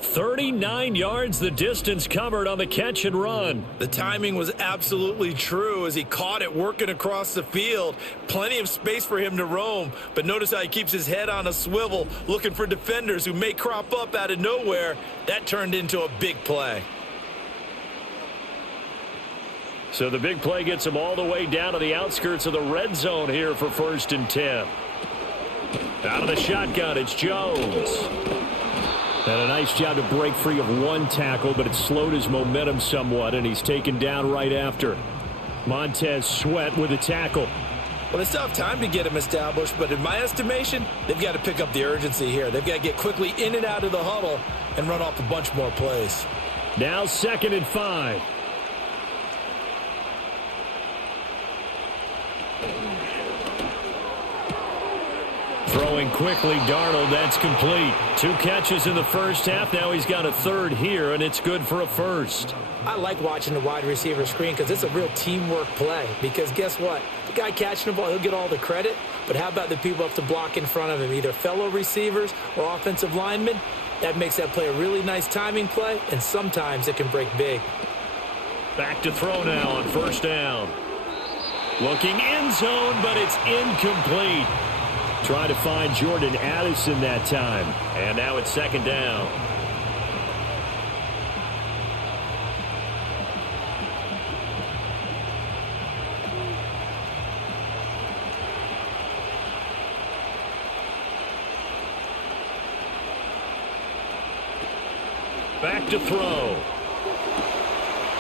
39 yards the distance covered on the catch and run. The timing was absolutely true as he caught it working across the field. Plenty of space for him to roam, but notice how he keeps his head on a swivel looking for defenders who may crop up out of nowhere. That turned into a big play. So the big play gets him all the way down to the outskirts of the red zone here for 1st and 10. Out of the shotgun, it's Jones. And a nice job to break free of 1 tackle, but it slowed his momentum somewhat, and he's taken down right after. Montez Sweat with a tackle. Well, they still have time to get him established, but in my estimation, they've got to pick up the urgency here. They've got to get quickly in and out of the huddle and run off a bunch more plays. Now 2nd and 5. Throwing quickly, Darnold, that's complete. 2 catches in the first half. Now he's got a third here, and it's good for a first. I like watching the wide receiver screen because it's a real teamwork play. Because guess what? The guy catching the ball, he'll get all the credit. But how about the people who have to block in front of him, either fellow receivers or offensive linemen? That makes that play a really nice timing play, and sometimes it can break big. Back to throw now on first down. Looking end zone, but it's incomplete. Try to find Jordan Addison that time. And now it's second down. Back to throw.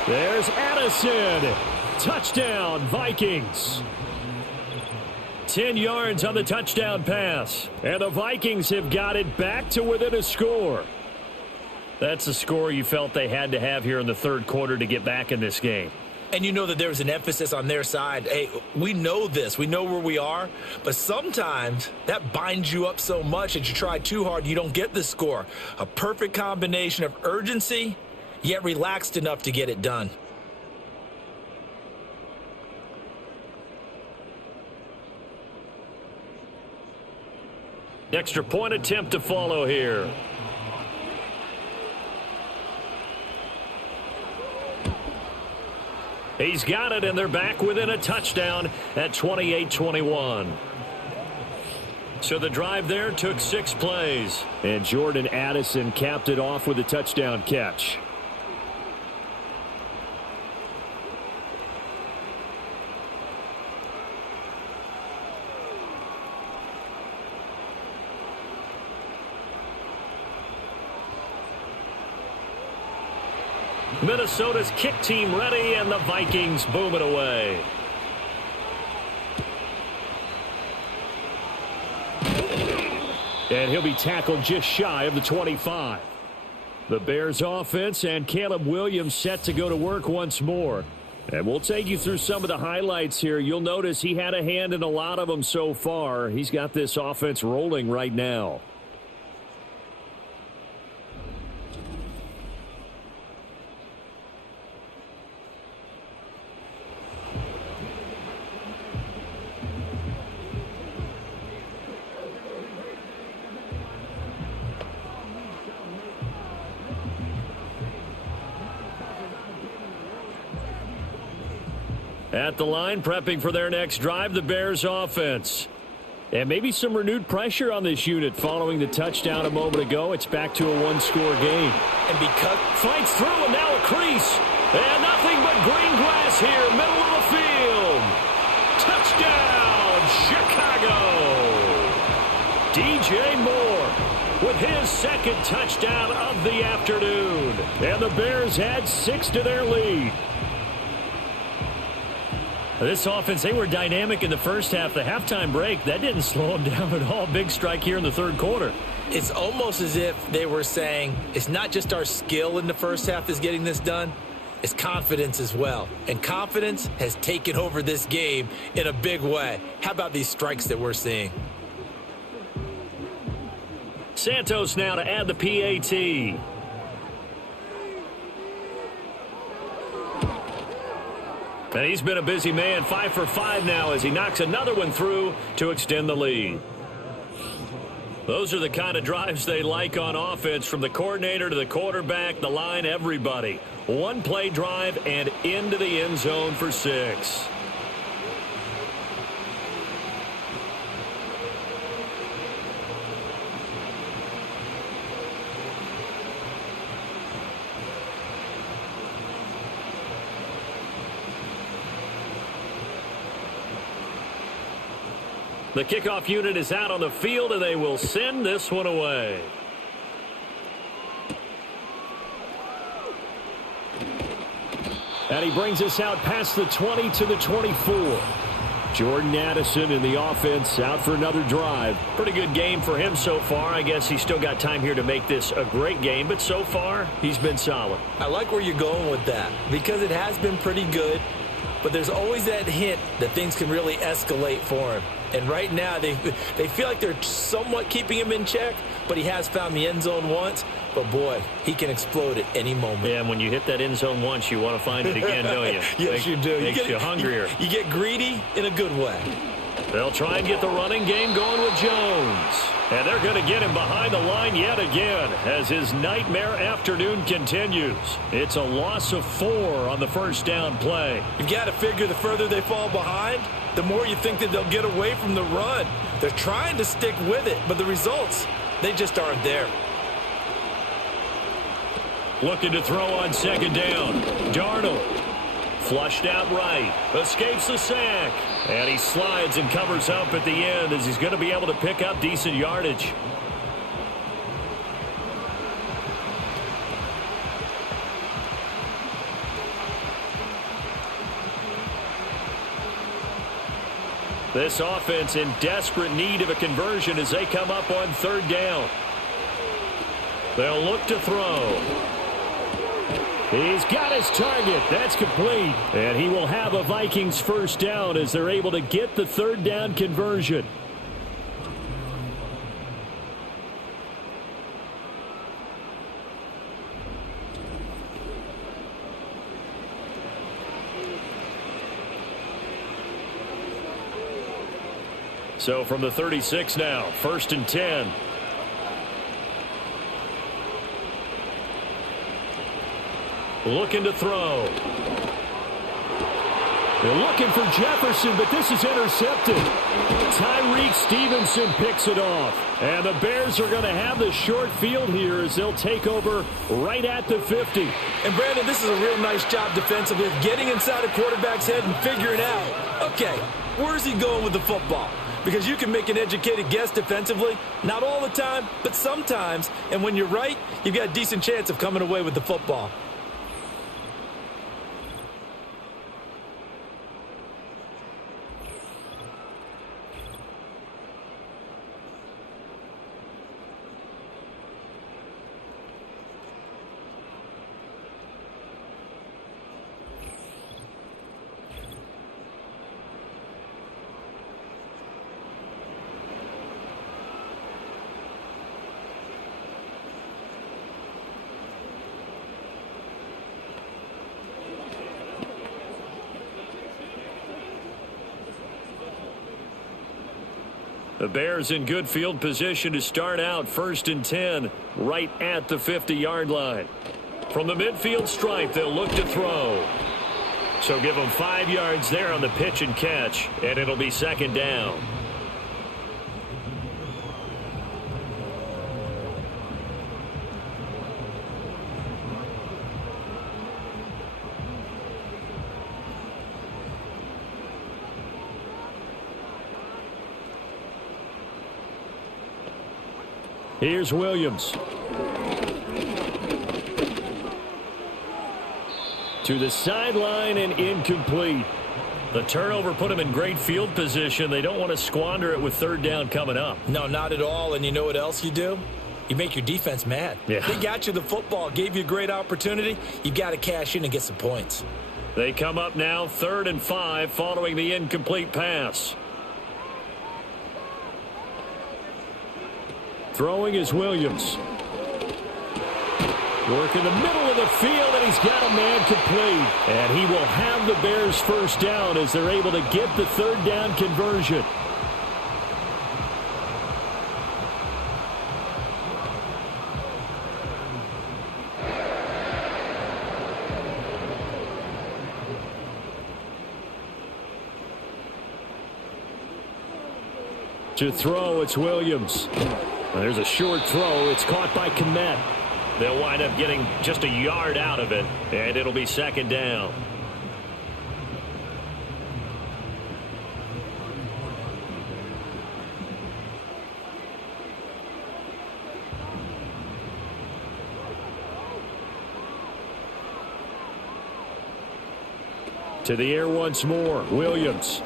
There's Addison. Touchdown, Vikings. 10 yards on the touchdown pass. And the Vikings have got it back to within a score. That's a score you felt they had to have here in the third quarter to get back in this game. And you know that there was an emphasis on their side. Hey, we know this. We know where we are. But sometimes that binds you up so much that you try too hard, you don't get the score. A perfect combination of urgency, yet relaxed enough to get it done. Extra point attempt to follow here. He's got it, and they're back within a touchdown at 28-21. So the drive there took 6 plays. And Jordan Addison capped it off with a touchdown catch. Minnesota's kick team ready, and the Vikings boom it away. And he'll be tackled just shy of the 25. The Bears offense and Caleb Williams set to go to work once more. And we'll take you through some of the highlights here. You'll notice he had a hand in a lot of them so far. He's got this offense rolling right now. At the line, prepping for their next drive, the Bears offense. And maybe some renewed pressure on this unit following the touchdown a moment ago. It's back to a 1-score game. And because fights through, and now a crease. And nothing but green grass here, middle of the field. Touchdown, Chicago. DJ Moore with his second touchdown of the afternoon. And the Bears add 6 to their lead. This offense, they were dynamic in the first half. The halftime break, that didn't slow them down at all. Big strike here in the third quarter. It's almost as if they were saying, it's not just our skill in the first half that's getting this done, it's confidence as well. And confidence has taken over this game in a big way. How about these strikes that we're seeing? Santos now to add the PAT. And he's been a busy man, 5 for 5 now as he knocks another one through to extend the lead. Those are the kind of drives they like on offense, from the coordinator to the quarterback, the line, everybody. One-play drive and into the end zone for 6. The kickoff unit is out on the field, and they will send this one away. And he brings us out past the 20 to the 24. Jordan Addison in the offense out for another drive. Pretty good game for him so far. I guess he's still got time here to make this a great game, but so far he's been solid. I like where you're going with that because it has been pretty good, but there's always that hint that things can really escalate for him. And right now, they feel like they're somewhat keeping him in check, but he has found the end zone once. But, boy, he can explode at any moment. Yeah, and when you hit that end zone once, you want to find it again, don't you? Yes, you do. Makes you hungrier. You get greedy in a good way. They'll try and get the running game going with Jones. And they're going to get him behind the line yet again as his nightmare afternoon continues. It's a loss of 4 on the first down play. You've got to figure the further they fall behind, the more you think that they'll get away from the run. They're trying to stick with it, but the results, they just aren't there. Looking to throw on second down. Darnold. Flushed out right. Escapes the sack. And he slides and covers up at the end as he's going to be able to pick up decent yardage. This offense in desperate need of a conversion as they come up on third down. They'll look to throw. He's got his target. That's complete. And he will have a Vikings first down as they're able to get the third down conversion. So from the 36 now, 1st and 10. Looking to throw. They're looking for Jefferson, but this is intercepted. Tyreek Stevenson picks it off. And the Bears are going to have the short field here as they'll take over right at the 50. And, Brandon, this is a real nice job defensively of getting inside a quarterback's head and figuring out, okay, where's he going with the football? Because you can make an educated guess defensively, not all the time, but sometimes. And when you're right, you've got a decent chance of coming away with the football. The Bears in good field position to start out 1st and 10 right at the 50-yard line. From the midfield stripe, they'll look to throw. So give them 5 yards there on the pitch and catch, and it'll be second down. Here's Williams. To the sideline and incomplete. The turnover put them in great field position. They don't want to squander it with third down coming up. No, not at all. And you know what else you do? You make your defense mad. Yeah. They got you the football, gave you a great opportunity. You got to cash in and get some points. They come up now 3rd and 5 following the incomplete pass. Throwing is Williams. Work in the middle of the field, and he's got a man complete. And he will have the Bears first down as they're able to get the third down conversion. To throw, it's Williams. There's a short throw. It's caught by Kmet. They'll wind up getting just a yard out of it, and it'll be second down. To the air once more. Williams.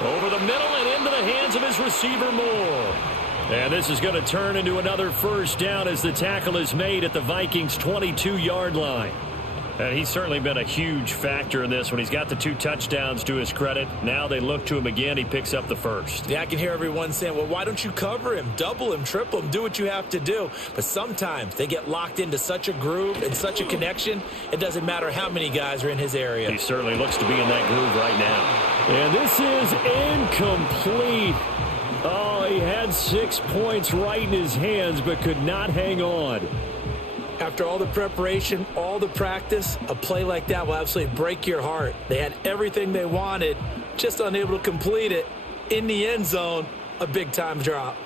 Over the middle and into the hands of his receiver Moore. And this is going to turn into another first down as the tackle is made at the Vikings' 22-yard line. And he's certainly been a huge factor in this when he's got the 2 touchdowns to his credit. Now they look to him again. He picks up the first. Yeah, I can hear everyone saying, well, why don't you cover him, double him, triple him, do what you have to do. But sometimes they get locked into such a groove and such a connection, it doesn't matter how many guys are in his area. He certainly looks to be in that groove right now. And this is incomplete. Oh, he had 6 points right in his hands but could not hang on. After all the preparation, all the practice, a play like that will absolutely break your heart. They had everything they wanted, just unable to complete it. In the end zone, a big-time drop.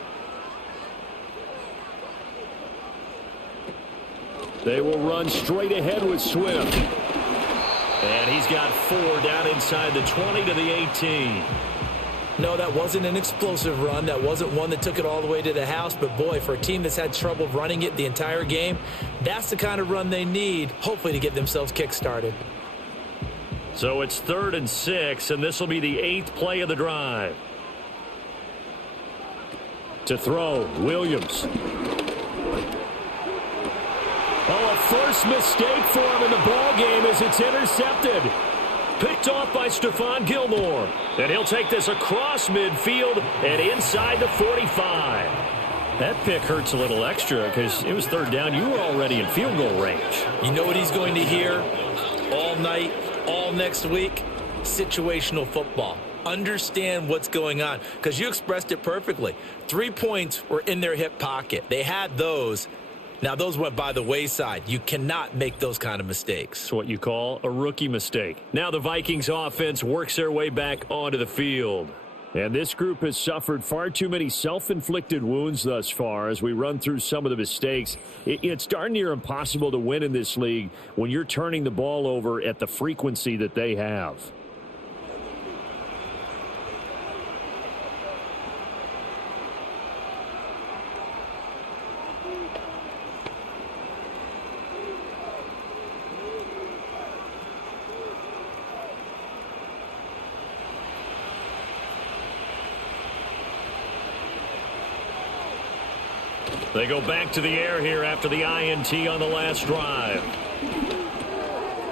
They will run straight ahead with Swift. And he's got 4 down inside the 20 to the 18. No, that wasn't an explosive run. That wasn't one that took it all the way to the house. But, boy, for a team that's had trouble running it the entire game, that's the kind of run they need, hopefully, to get themselves kick-started. So it's 3rd and 6, and this will be the 8th play of the drive. To throw, Williams. Oh, a first mistake for him in the ball game as it's intercepted. Picked off by Stephon Gilmore. And he'll take this across midfield and inside the 45. That pick hurts a little extra because it was 3rd down. You were already in field goal range. You know what he's going to hear all night, all next week? Situational football. Understand what's going on because you expressed it perfectly. 3 points were in their hip pocket. They had those. Now, those went by the wayside. You cannot make those kind of mistakes. It's what you call a rookie mistake. Now the Vikings offense works their way back onto the field. And this group has suffered far too many self-inflicted wounds thus far as we run through some of the mistakes. It's darn near impossible to win in this league when you're turning the ball over at the frequency that they have. They go back to the air here after the INT on the last drive.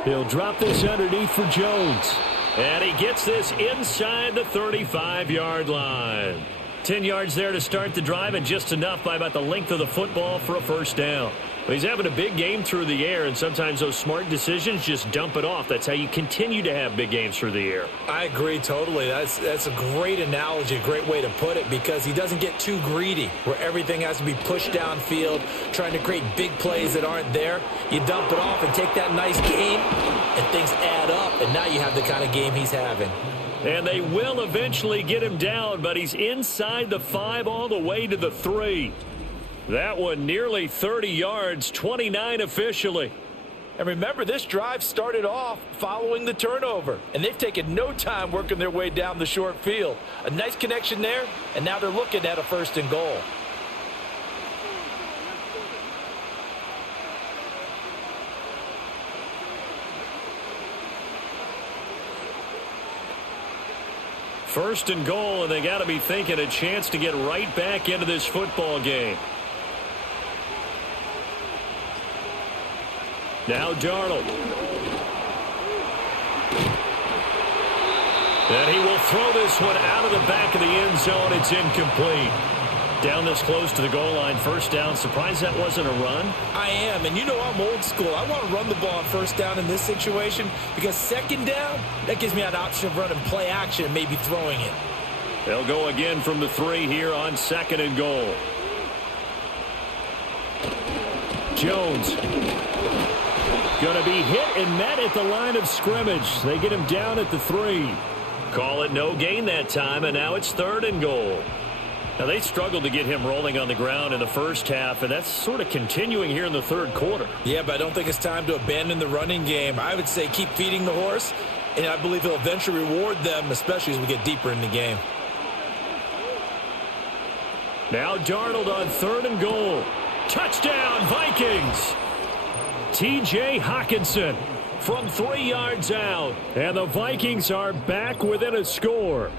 He'll drop this underneath for Jones. And he gets this inside the 35-yard line. 10 yards there to start the drive and just enough by about the length of the football for a first down. Well, he's having a big game through the air, and sometimes those smart decisions just dump it off. That's how you continue to have big games through the air. I agree totally. That's a great analogy, a great way to put it, because he doesn't get too greedy where everything has to be pushed downfield, trying to create big plays that aren't there. You dump it off and take that nice gain, and things add up, and now you have the kind of game he's having. And they will eventually get him down, but he's inside the 5 all the way to the 3. That one nearly 30 yards, 29 officially. And remember, this drive started off following the turnover, and they've taken no time working their way down the short field. A nice connection there, and now they're looking at a 1st and goal. First and goal, and they got to be thinking a chance to get right back into this football game. Now Darnold. And he will throw this one out of the back of the end zone. It's incomplete. Down this close to the goal line, 1st down. Surprised that wasn't a run? I am, and you know I'm old school. I want to run the ball on 1st down in this situation because 2nd down, that gives me an option of running play action and maybe throwing it. They'll go again from the 3 here on 2nd and goal. Jones. Going to be hit and met at the line of scrimmage. They get him down at the 3. Call it no gain that time, and now it's 3rd and goal. Now, they struggled to get him rolling on the ground in the first half, and that's sort of continuing here in the 3rd quarter. Yeah, but I don't think it's time to abandon the running game. I would say keep feeding the horse, and I believe he'll eventually reward them, especially as we get deeper in the game. Now Darnold on 3rd and goal. Touchdown, Vikings! T.J. Hockenson from 3 yards out. And the Vikings are back within a score.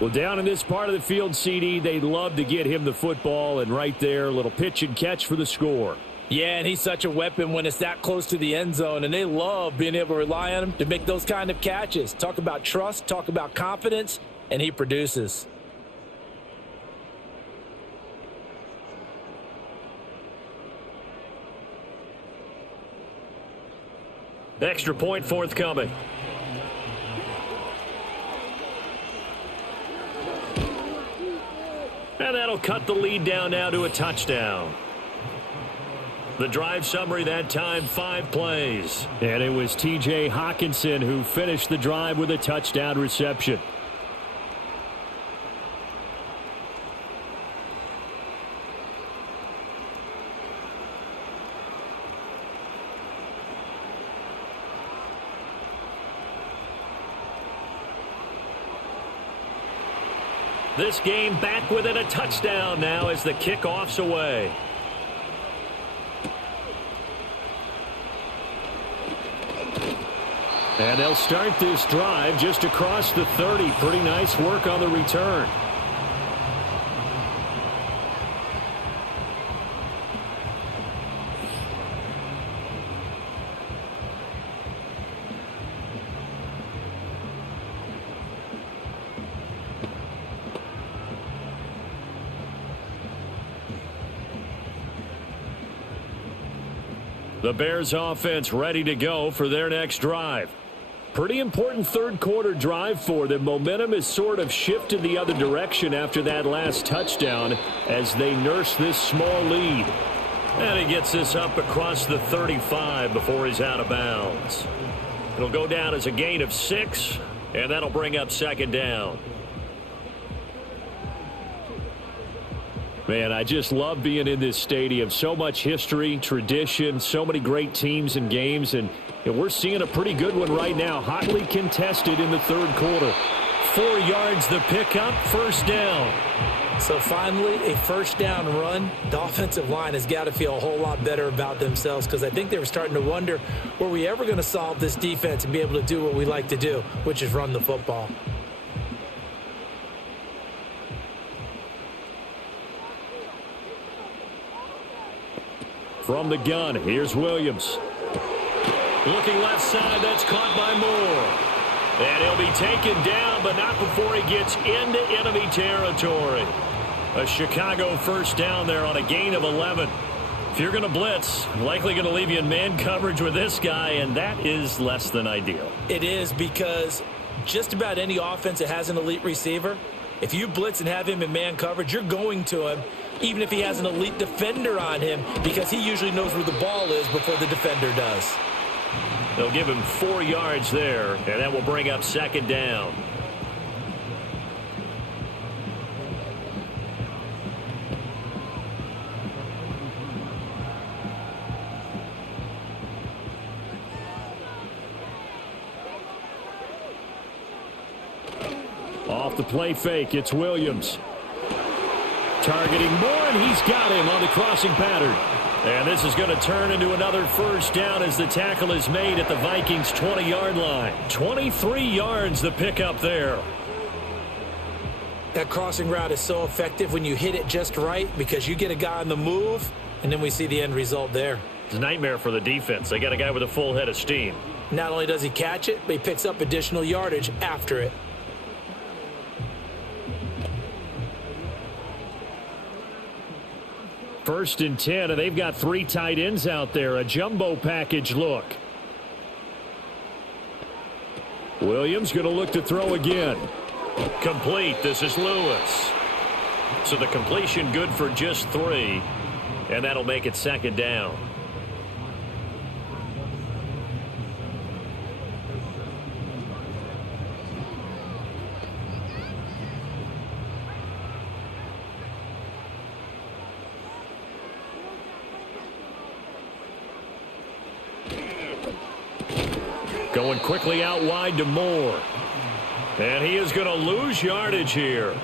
Well, down in this part of the field, CD, they'd love to get him the football. And right there, a little pitch and catch for the score. Yeah, and he's such a weapon when it's that close to the end zone, and they love being able to rely on him to make those kind of catches. Talk about trust, talk about confidence, and he produces. Extra point forthcoming. And that'll cut the lead down now to a touchdown. The drive summary that time, 5 plays. And it was T.J. Hockenson who finished the drive with a touchdown reception. This game back within a touchdown now as the kickoff's away. And they'll start this drive just across the 30. Pretty nice work on the return. The Bears offense ready to go for their next drive. Pretty important third quarter drive for them. Momentum has sort of shifted the other direction after that last touchdown as they nurse this small lead. And he gets this up across the 35 before he's out of bounds. It'll go down as a gain of 6, and that'll bring up second down. Man, I just love being in this stadium. So much history, tradition, so many great teams and games, and we're seeing a pretty good one right now. Hotly contested in the third quarter. 4 yards the pickup, first down. So finally, a first down run. The offensive line has got to feel a whole lot better about themselves because I think they were starting to wonder, were we ever going to solve this defense and be able to do what we like to do, which is run the football. From the gun, here's Williams. Looking left side, that's caught by Moore. And he'll be taken down, but not before he gets into enemy territory. A Chicago first down there on a gain of 11. If you're going to blitz, likely going to leave you in man coverage with this guy, and that is less than ideal. It is because just about any offense that has an elite receiver, if you blitz and have him in man coverage, you're going to him, even if he has an elite defender on him, because he usually knows where the ball is before the defender does. They'll give him 4 yards there, and that will bring up second down. Off the play fake, it's Williams. Targeting Moore, and he's got him on the crossing pattern. And this is going to turn into another first down as the tackle is made at the Vikings' 20-yard line. 23 yards the pickup there. That crossing route is so effective when you hit it just right because you get a guy on the move, and then we see the end result there. It's a nightmare for the defense. They got a guy with a full head of steam. Not only does he catch it, but he picks up additional yardage after it. First and 10, and they've got 3 tight ends out there. A jumbo package look. Williams going to look to throw again. Complete. This is Lewis. So the completion good for just 3, and that'll make it second down. Going quickly out wide to Moore. And he is going to lose yardage here.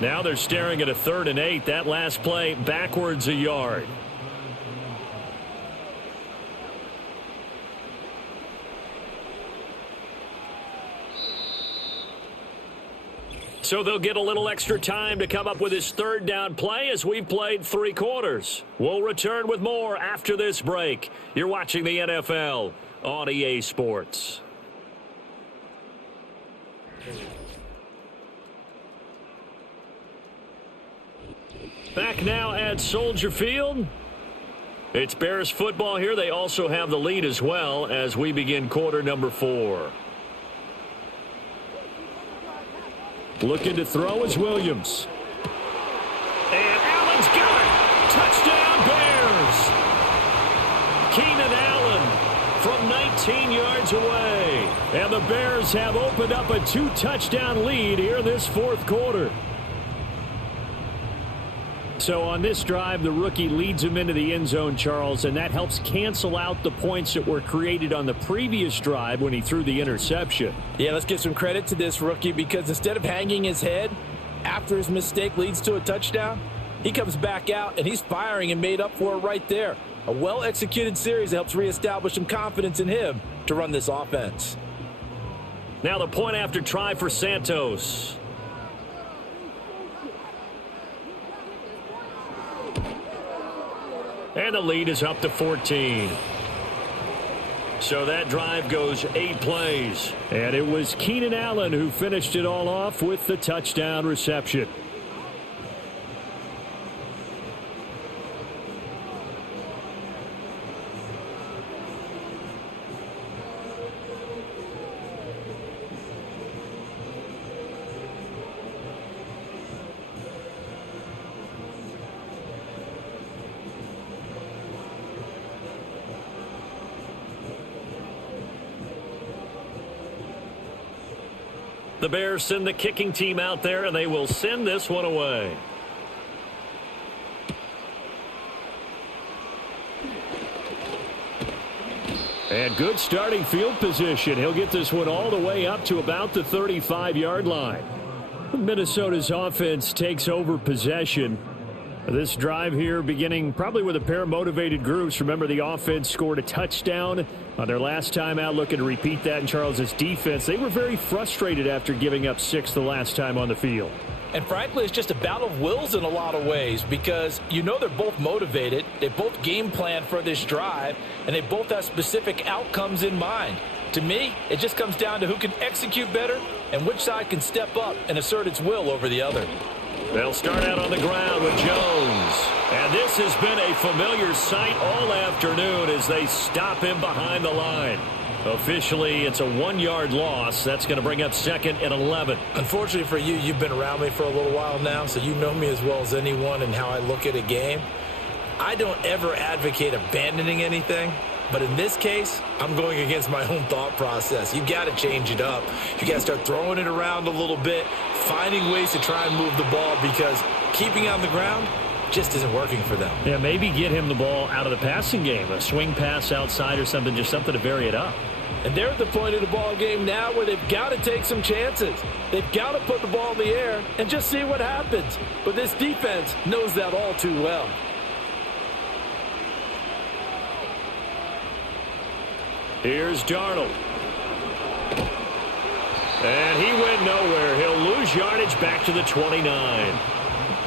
Now they're staring at a 3rd and 8. That last play backwards a yard. So they'll get a little extra time to come up with his third down play as we've played 3 quarters. We'll return with more after this break. You're watching the NFL on EA Sports. Back now at Soldier Field. It's Bears football here. They also have the lead as well as we begin quarter number 4. Looking to throw is Williams. And Allen's got it. Touchdown Bears. Keenan Allen from 19 yards away. And the Bears have opened up a 2-touchdown lead here in this 4th quarter. So on this drive, the rookie leads him into the end zone, Charles, and that helps cancel out the points that were created on the previous drive when he threw the interception. Yeah, let's give some credit to this rookie because instead of hanging his head after his mistake leads to a touchdown, he comes back out and he's firing and made up for it right there. A well-executed series that helps reestablish some confidence in him to run this offense. Now the point after try for Santos. And the lead is up to 14. So that drive goes 8 plays. And it was Keenan Allen who finished it all off with the touchdown reception. The Bears send the kicking team out there, and they will send this one away. And good starting field position. He'll get this one all the way up to about the 35-yard line. Minnesota's offense takes over possession. This drive here beginning probably with a pair of motivated groups. Remember, the offense scored a touchdown on their last time out, looking to repeat that in Charles's defense. They were very frustrated after giving up 6 the last time on the field. And frankly, it's just a battle of wills in a lot of ways because you know they're both motivated. They both game plan for this drive, and they both have specific outcomes in mind. To me, it just comes down to who can execute better and which side can step up and assert its will over the other. They'll start out on the ground with Jones. And this has been a familiar sight all afternoon as they stop him behind the line. Officially, it's a 1-yard loss. That's going to bring up 2nd and 11. Unfortunately for you, you've been around me for a little while now, so you know me as well as anyone and how I look at a game. I don't ever advocate abandoning anything. But in this case, I'm going against my own thought process. You've got to change it up. You got to start throwing it around a little bit, finding ways to try and move the ball because keeping it on the ground just isn't working for them. Yeah, maybe get him the ball out of the passing game, a swing pass outside or something, just something to vary it up. And they're at the point of the ball game now where they've got to take some chances. They've got to put the ball in the air and just see what happens. But this defense knows that all too well. Here's Darnold. And he went nowhere. He'll lose yardage back to the 29.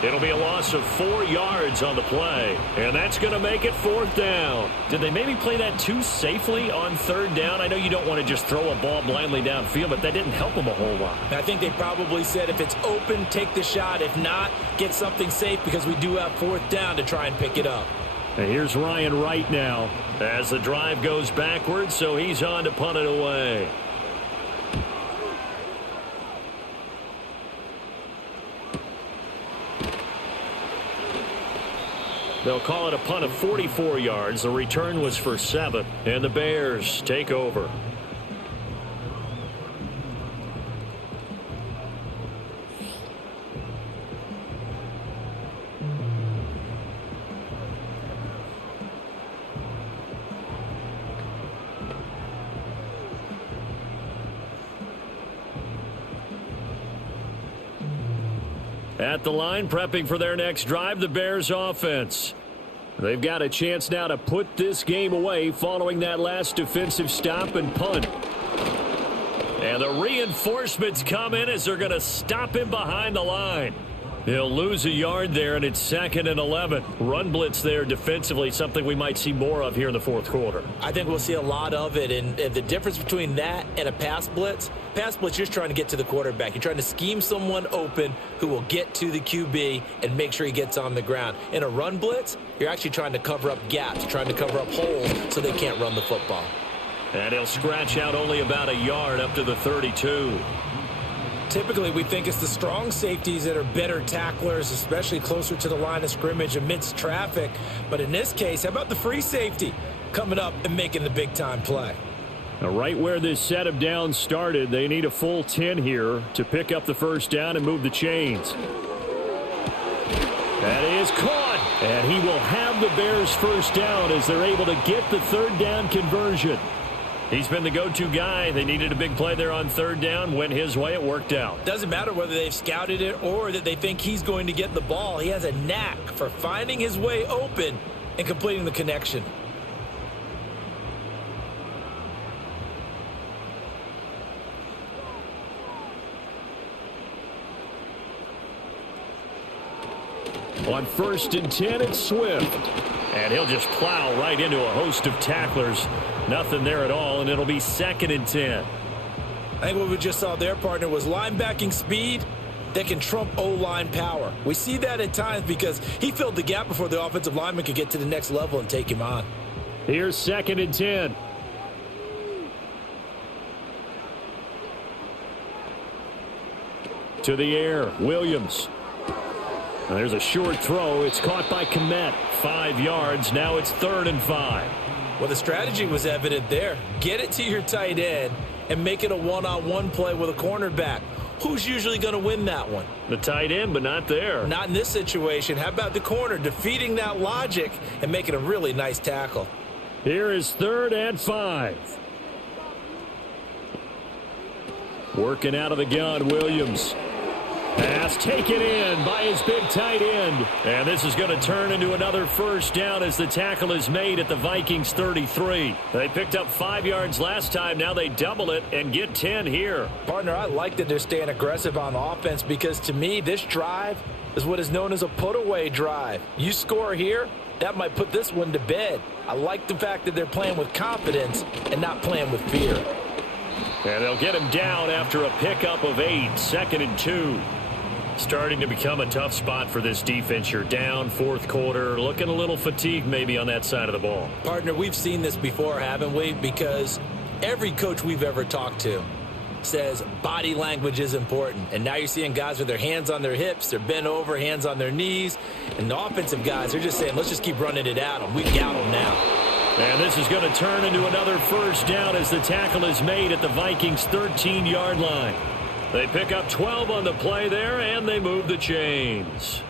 It'll be a loss of 4 yards on the play. And that's going to make it 4th down. Did they maybe play that too safely on 3rd down? I know you don't want to just throw a ball blindly downfield, but that didn't help them a whole lot. I think they probably said if it's open, take the shot. If not, get something safe because we do have 4th down to try and pick it up. And here's Ryan Wright now as the drive goes backwards, so he's on to punt it away. They'll call it a punt of 44 yards. The return was for 7, and the Bears take over. At the line, prepping for their next drive, the Bears offense. They've got a chance now to put this game away following that last defensive stop and punt. And the reinforcements come in as they're going to stop him behind the line. He'll lose a yard there, and it's 2nd and 11. Run blitz there defensively, something we might see more of here in the fourth quarter. I think we'll see a lot of it, and the difference between that and a pass blitz, you're just trying to get to the quarterback. You're trying to scheme someone open who will get to the QB and make sure he gets on the ground. In a run blitz, you're actually trying to cover up gaps, trying to cover up holes so they can't run the football. And he'll scratch out only about a yard up to the 32. Typically, we think it's the strong safeties that are better tacklers, especially closer to the line of scrimmage amidst traffic. But in this case, how about the free safety coming up and making the big-time play? Now, right where this set of downs started, they need a full 10 here to pick up the first down and move the chains. That is caught, and he will have the Bears first down as they're able to get the third down conversion. He's been the go-to guy. They needed a big play there on third down. Went his way. It worked out. Doesn't matter whether they've scouted it or that they think he's going to get the ball. He has a knack for finding his way open and completing the connection. On 1st and 10, it's Swift. And he'll just plow right into a host of tacklers. Nothing there at all, and it'll be 2nd and 10. I think what we just saw there, partner, was linebacking speed that can trump O-line power. We see that at times because he filled the gap before the offensive lineman could get to the next level and take him on. Here's 2nd and 10. To the air, Williams. Now there's a short throw. It's caught by Kmet. 5 yards. Now it's 3rd and 5. Well, the strategy was evident there. Get it to your tight end and make it a one-on-one play with a cornerback. Who's usually going to win that one? The tight end, but not there. Not in this situation. How about the corner defeating that logic and making a really nice tackle? Here is 3rd and 5. Working out of the gun, Williams. Pass taken in by his big tight end. And this is going to turn into another first down as the tackle is made at the Vikings 33. They picked up 5 yards last time. Now they double it and get 10 here. Partner, I like that they're staying aggressive on offense because to me, this drive is what is known as a put-away drive. You score here, that might put this one to bed. I like the fact that they're playing with confidence and not playing with fear. And they'll get him down after a pickup of 8. 2nd and 2. Starting to become a tough spot for this defense. You're down, fourth quarter, looking a little fatigued maybe on that side of the ball. Partner, we've seen this before, haven't we? Because every coach we've ever talked to says body language is important. And now you're seeing guys with their hands on their hips, they're bent over, hands on their knees. And the offensive guys are just saying, let's just keep running it at them. We've got them now. And this is going to turn into another first down as the tackle is made at the Vikings 13-yard line. They pick up 12 on the play there, and they move the chains.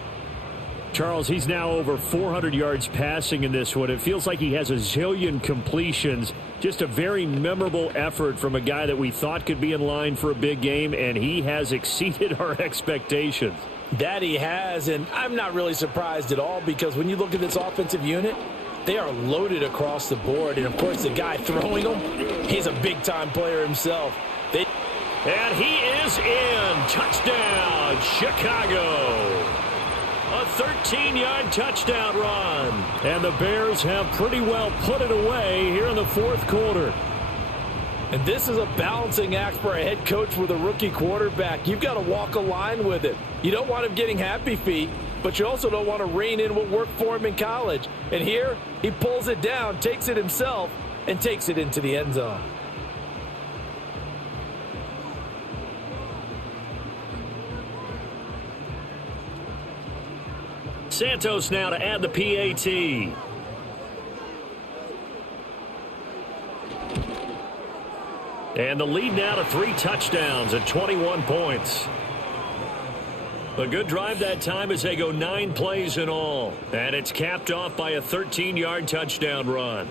Charles, he's now over 400 yards passing in this one. It feels like he has a zillion completions. Just a very memorable effort from a guy that we thought could be in line for a big game, and he has exceeded our expectations. That he has, and I'm not really surprised at all because when you look at this offensive unit, they are loaded across the board. And, of course, the guy throwing them, he's a big-time player himself. And he is in. Touchdown, Chicago. A 13-yard touchdown run. And the Bears have pretty well put it away here in the fourth quarter. And this is a balancing act for a head coach with a rookie quarterback. You've got to walk a line with it. You don't want him getting happy feet, but you also don't want to rein in what worked for him in college. And here, he pulls it down, takes it himself, and takes it into the end zone. Santos now to add the PAT. And the lead now to 3 touchdowns at 21 points. A good drive that time as they go 9 plays in all. And it's capped off by a 13-yard touchdown run.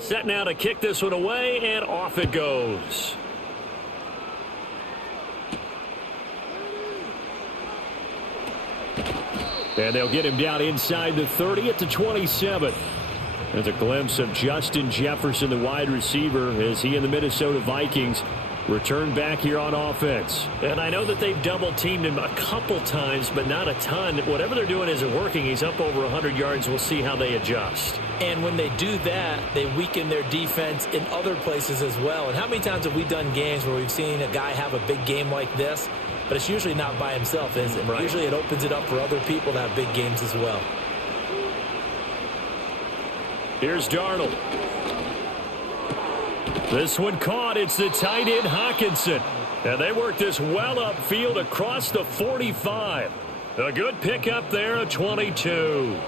Set now to kick this one away, and off it goes. And they'll get him down inside the 30 at the 27. There's a glimpse of Justin Jefferson, the wide receiver, as he and the Minnesota Vikings return back here on offense. And I know that they've double-teamed him a couple times, but not a ton. Whatever they're doing isn't working. He's up over 100 yards. We'll see how they adjust. And when they do that, they weaken their defense in other places as well. And how many times have we done games where we've seen a guy have a big game like this? But it's usually not by himself, is it? Right. Usually it opens it up for other people to have big games as well. Here's Darnold. This one caught. It's the tight end Hawkinson. And they work this well upfield across the 45. A good pickup there at 22.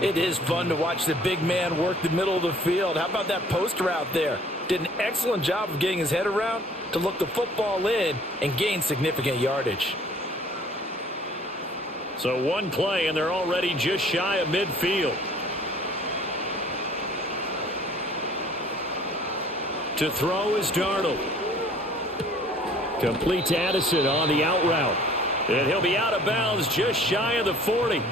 It is fun to watch the big man work the middle of the field. How about that post route there? Did an excellent job of getting his head around to look the football in and gain significant yardage. So one play, and they're already just shy of midfield. To throw is Darnold. Complete to Addison on the out route. And he'll be out of bounds just shy of the 40.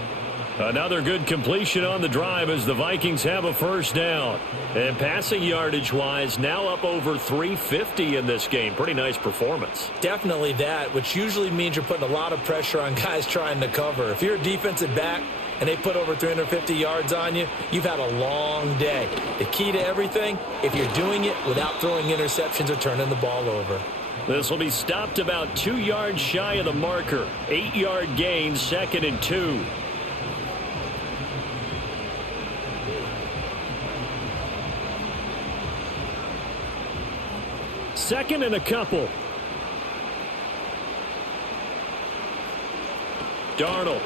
Another good completion on the drive as the Vikings have a first down. And passing yardage-wise, now up over 350 in this game. Pretty nice performance. Definitely that, which usually means you're putting a lot of pressure on guys trying to cover. If you're a defensive back and they put over 350 yards on you, you've had a long day. The key to everything, if you're doing it without throwing interceptions or turning the ball over. This will be stopped about 2 yards shy of the marker. 8-yard gain, 2nd and 2. Second and a couple. Darnold.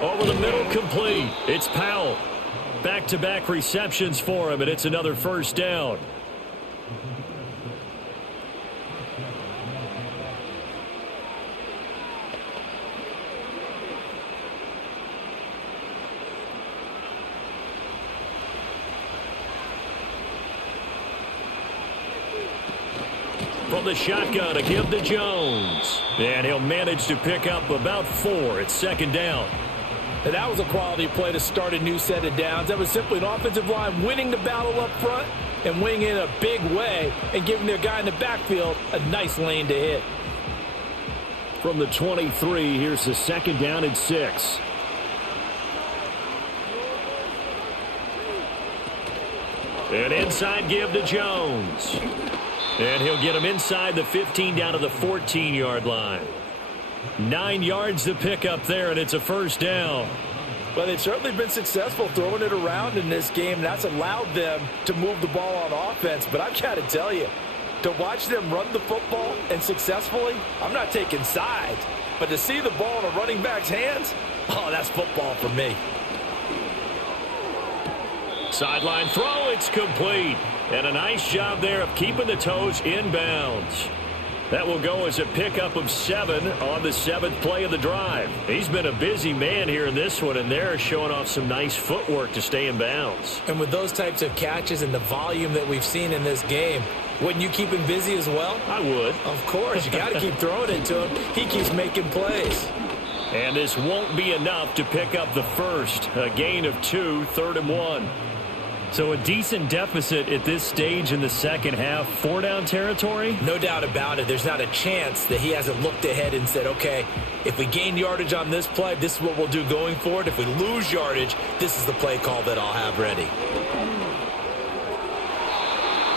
Over the middle, complete. It's Powell. Back-to-back receptions for him, and it's another first down. From the shotgun, a give to Jones. And he'll manage to pick up about 4. It's 2nd down. And that was a quality play to start a new set of downs. That was simply an offensive line winning the battle up front and winning in a big way and giving their guy in the backfield a nice lane to hit. From the 23, here's the 2nd down and 6. An inside give to Jones. And he'll get him inside the 15 down to the 14-yard line. 9 yards to pick up there, and it's a first down. Well, they've certainly been successful throwing it around in this game. That's allowed them to move the ball on offense. But I've got to tell you, to watch them run the football and successfully, I'm not taking sides. But to see the ball in a running back's hands, oh, that's football for me. Sideline throw, it's complete. And a nice job there of keeping the toes inbounds. That will go as a pickup of 7 on the 7th play of the drive. He's been a busy man here in this one, and they're showing off some nice footwork to stay in bounds. And with those types of catches and the volume that we've seen in this game, wouldn't you keep him busy as well? I would. Of course. You got to keep throwing it to him. He keeps making plays. And this won't be enough to pick up the first. A gain of 2, 3rd and 1. So a decent deficit at this stage in the second half. 4-down territory? No doubt about it. There's not a chance that he hasn't looked ahead and said, okay, if we gain yardage on this play, this is what we'll do going forward. If we lose yardage, this is the play call that I'll have ready.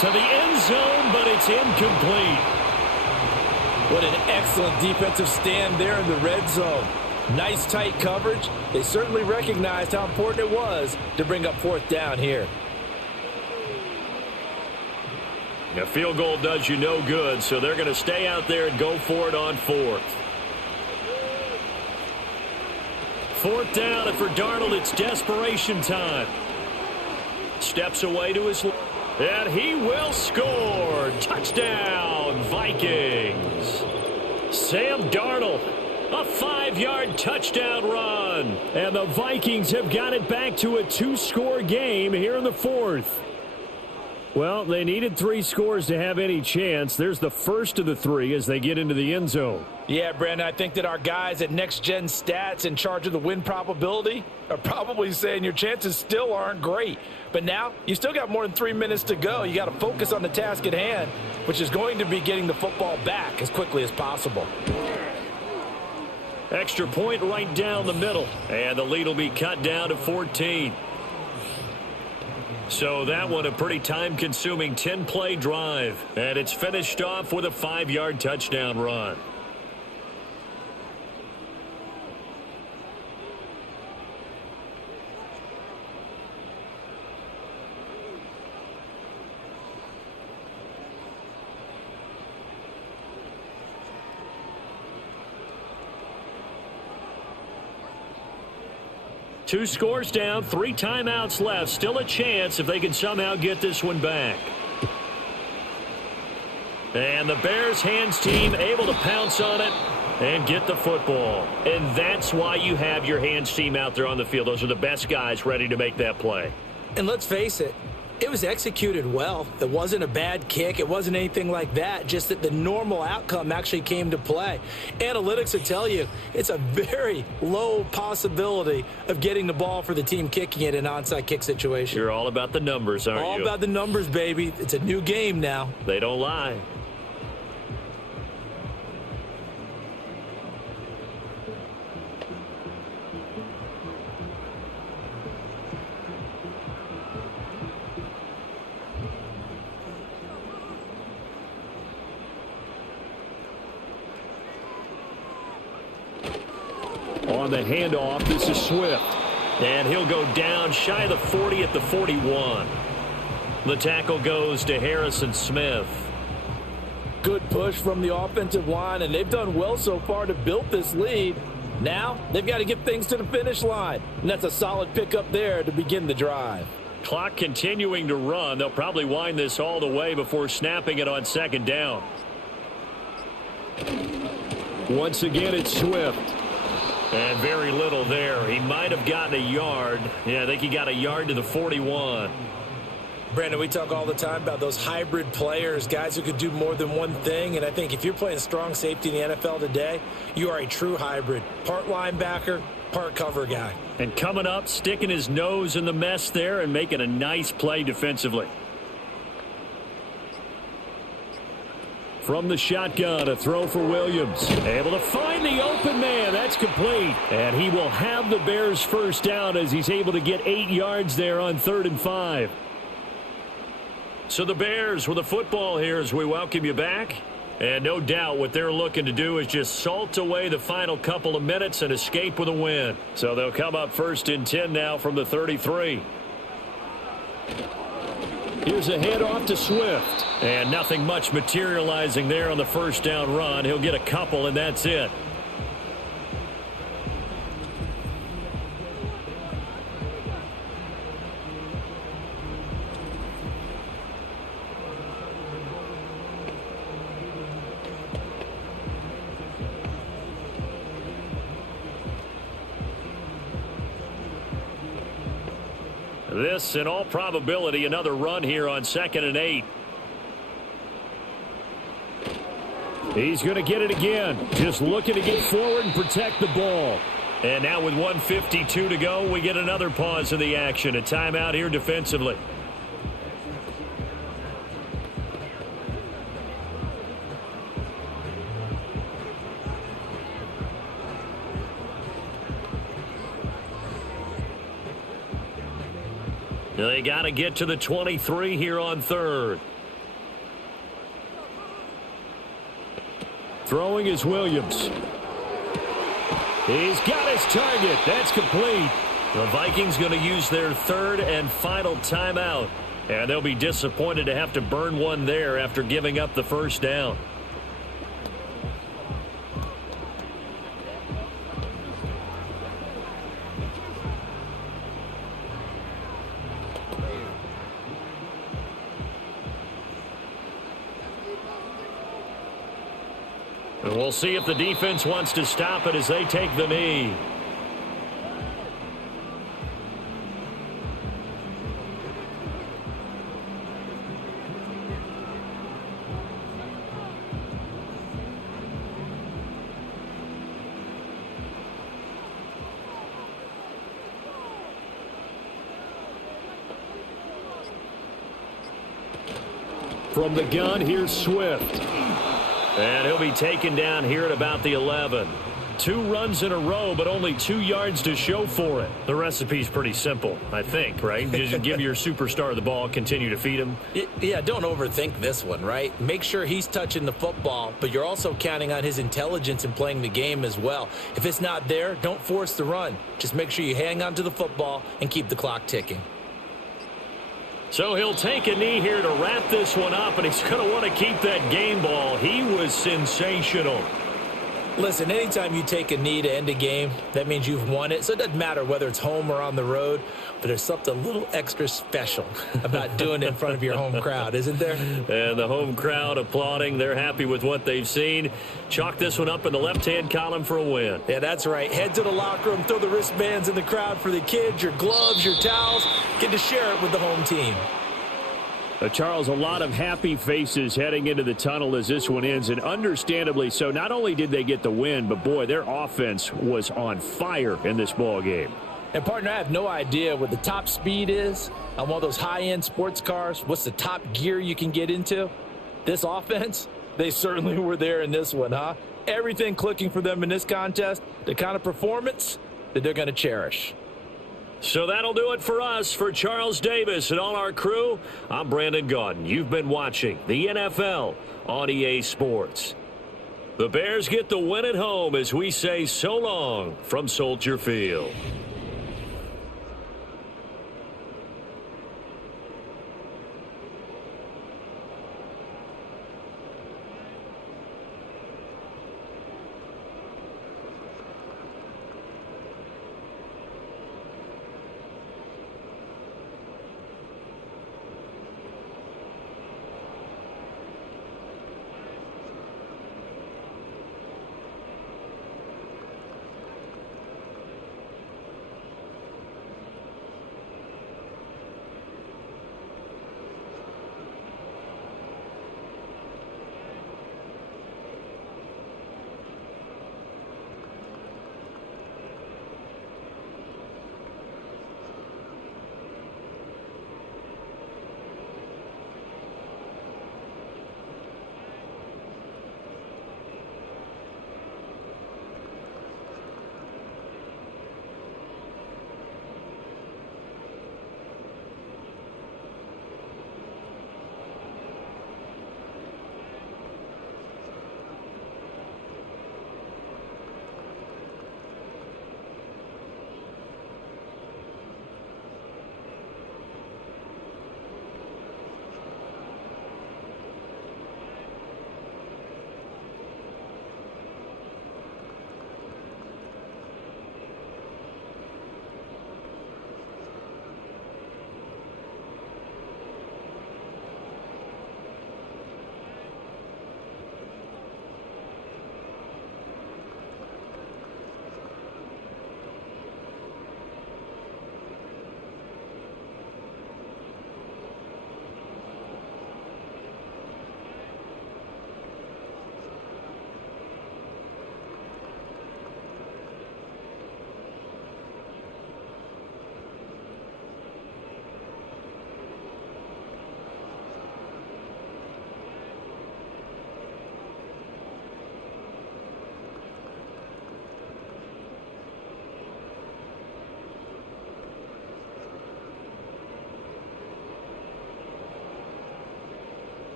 To the end zone, but it's incomplete. What an excellent defensive stand there in the red zone. Nice tight coverage. They certainly recognized how important it was to bring up 4th down here. A field goal does you no good, so they're going to stay out there and go for it on 4th. 4th down, and for Darnold, it's desperation time. Steps away to his left, and he will score. Touchdown, Vikings. Sam Darnold A 5-yard touchdown run. And the Vikings have got it back to a 2-score game here in the 4th. Well, they needed 3 scores to have any chance. There's the first of the 3 as they get into the end zone. Yeah, Brandon, I think that our guys at Next Gen Stats in charge of the win probability are probably saying your chances still aren't great. But now you still got more than 3 minutes to go. You got to focus on the task at hand, which is going to be getting the football back as quickly as possible. Extra point right down the middle. And the lead will be cut down to 14. So that one a pretty time-consuming 10-play drive. And it's finished off with a 5-yard touchdown run. Two scores down, 3 timeouts left. Still a chance if they can somehow get this one back. And the Bears hands team able to pounce on it and get the football. And that's why you have your hands team out there on the field. Those are the best guys ready to make that play. And let's face it, it was executed well. It wasn't a bad kick. It wasn't anything like that, just that the normal outcome actually came to play. Analytics will tell you it's a very low possibility of getting the ball for the team kicking it in an onside kick situation. You're all about the numbers, aren't you? All about the numbers, baby. It's a new game now. They don't lie. On the handoff, this is Swift. And he'll go down shy of the 40 at the 41. The tackle goes to Harrison Smith. Good push from the offensive line, and they've done well so far to build this lead. Now they've got to get things to the finish line, and that's a solid pickup there to begin the drive. Clock continuing to run. They'll probably wind this all the way before snapping it on second down. Once again, it's Swift. And very little there. He might have gotten a yard. Yeah, I think he got a yard to the 41. Brandon, we talk all the time about those hybrid players, guys who could do more than one thing. And I think if you're playing strong safety in the NFL today, you are a true hybrid. Part linebacker, part cover guy. And coming up, sticking his nose in the mess there and making a nice play defensively. From the shotgun, a throw for Williams. Able to find the open man. That's complete. And he will have the Bears first down as he's able to get 8 yards there on 3rd and 5. So the Bears with the football here as we welcome you back. And no doubt what they're looking to do is just salt away the final couple of minutes and escape with a win. So they'll come up 1st and 10 now from the 33. Here's a handoff to Swift. And nothing much materializing there on the first down run. He'll get a couple, and that's it. This, in all probability, another run here on 2nd and 8. He's going to get it again. Just looking to get forward and protect the ball. And now with 1:52 to go, we get another pause in the action. A timeout here defensively. They got to get to the 23 here on 3rd. Throwing is Williams. He's got his target. That's complete. The Vikings going to use their 3rd and final timeout. And they'll be disappointed to have to burn one there after giving up the first down. And we'll see if the defense wants to stop it as they take the knee. From the gun, here's Swift. And he'll be taken down here at about the 11. 2 runs in a row, but only 2 yards to show for it. The recipe's pretty simple, I think, right? Just give your superstar the ball, continue to feed him. Yeah, don't overthink this one, right? Make sure he's touching the football, but you're also counting on his intelligence in playing the game as well. If it's not there, don't force the run. Just make sure you hang on to the football and keep the clock ticking. So he'll take a knee here to wrap this one up, and he's going to want to keep that game ball. He was sensational. Listen, anytime you take a knee to end a game, that means you've won it. So it doesn't matter whether it's home or on the road, but there's something a little extra special about doing it in front of your home crowd, isn't there? And the home crowd applauding. They're happy with what they've seen. Chalk this one up in the left-hand column for a win. Yeah, that's right. Head to the locker room, throw the wristbands in the crowd for the kids, your gloves, your towels. Get to share it with the home team. Charles, a lot of happy faces heading into the tunnel as this one ends, and understandably so. Not only did they get the win, but, boy, their offense was on fire in this ball game. And, partner, I have no idea what the top speed is on one of those high-end sports cars. What's the top gear you can get into? This offense, they certainly were there in this one, huh? Everything clicking for them in this contest, the kind of performance that they're going to cherish. So that'll do it for us. For Charles Davis and all our crew, I'm Brandon Gaudin. You've been watching the NFL on EA Sports. The Bears get the win at home as we say so long from Soldier Field.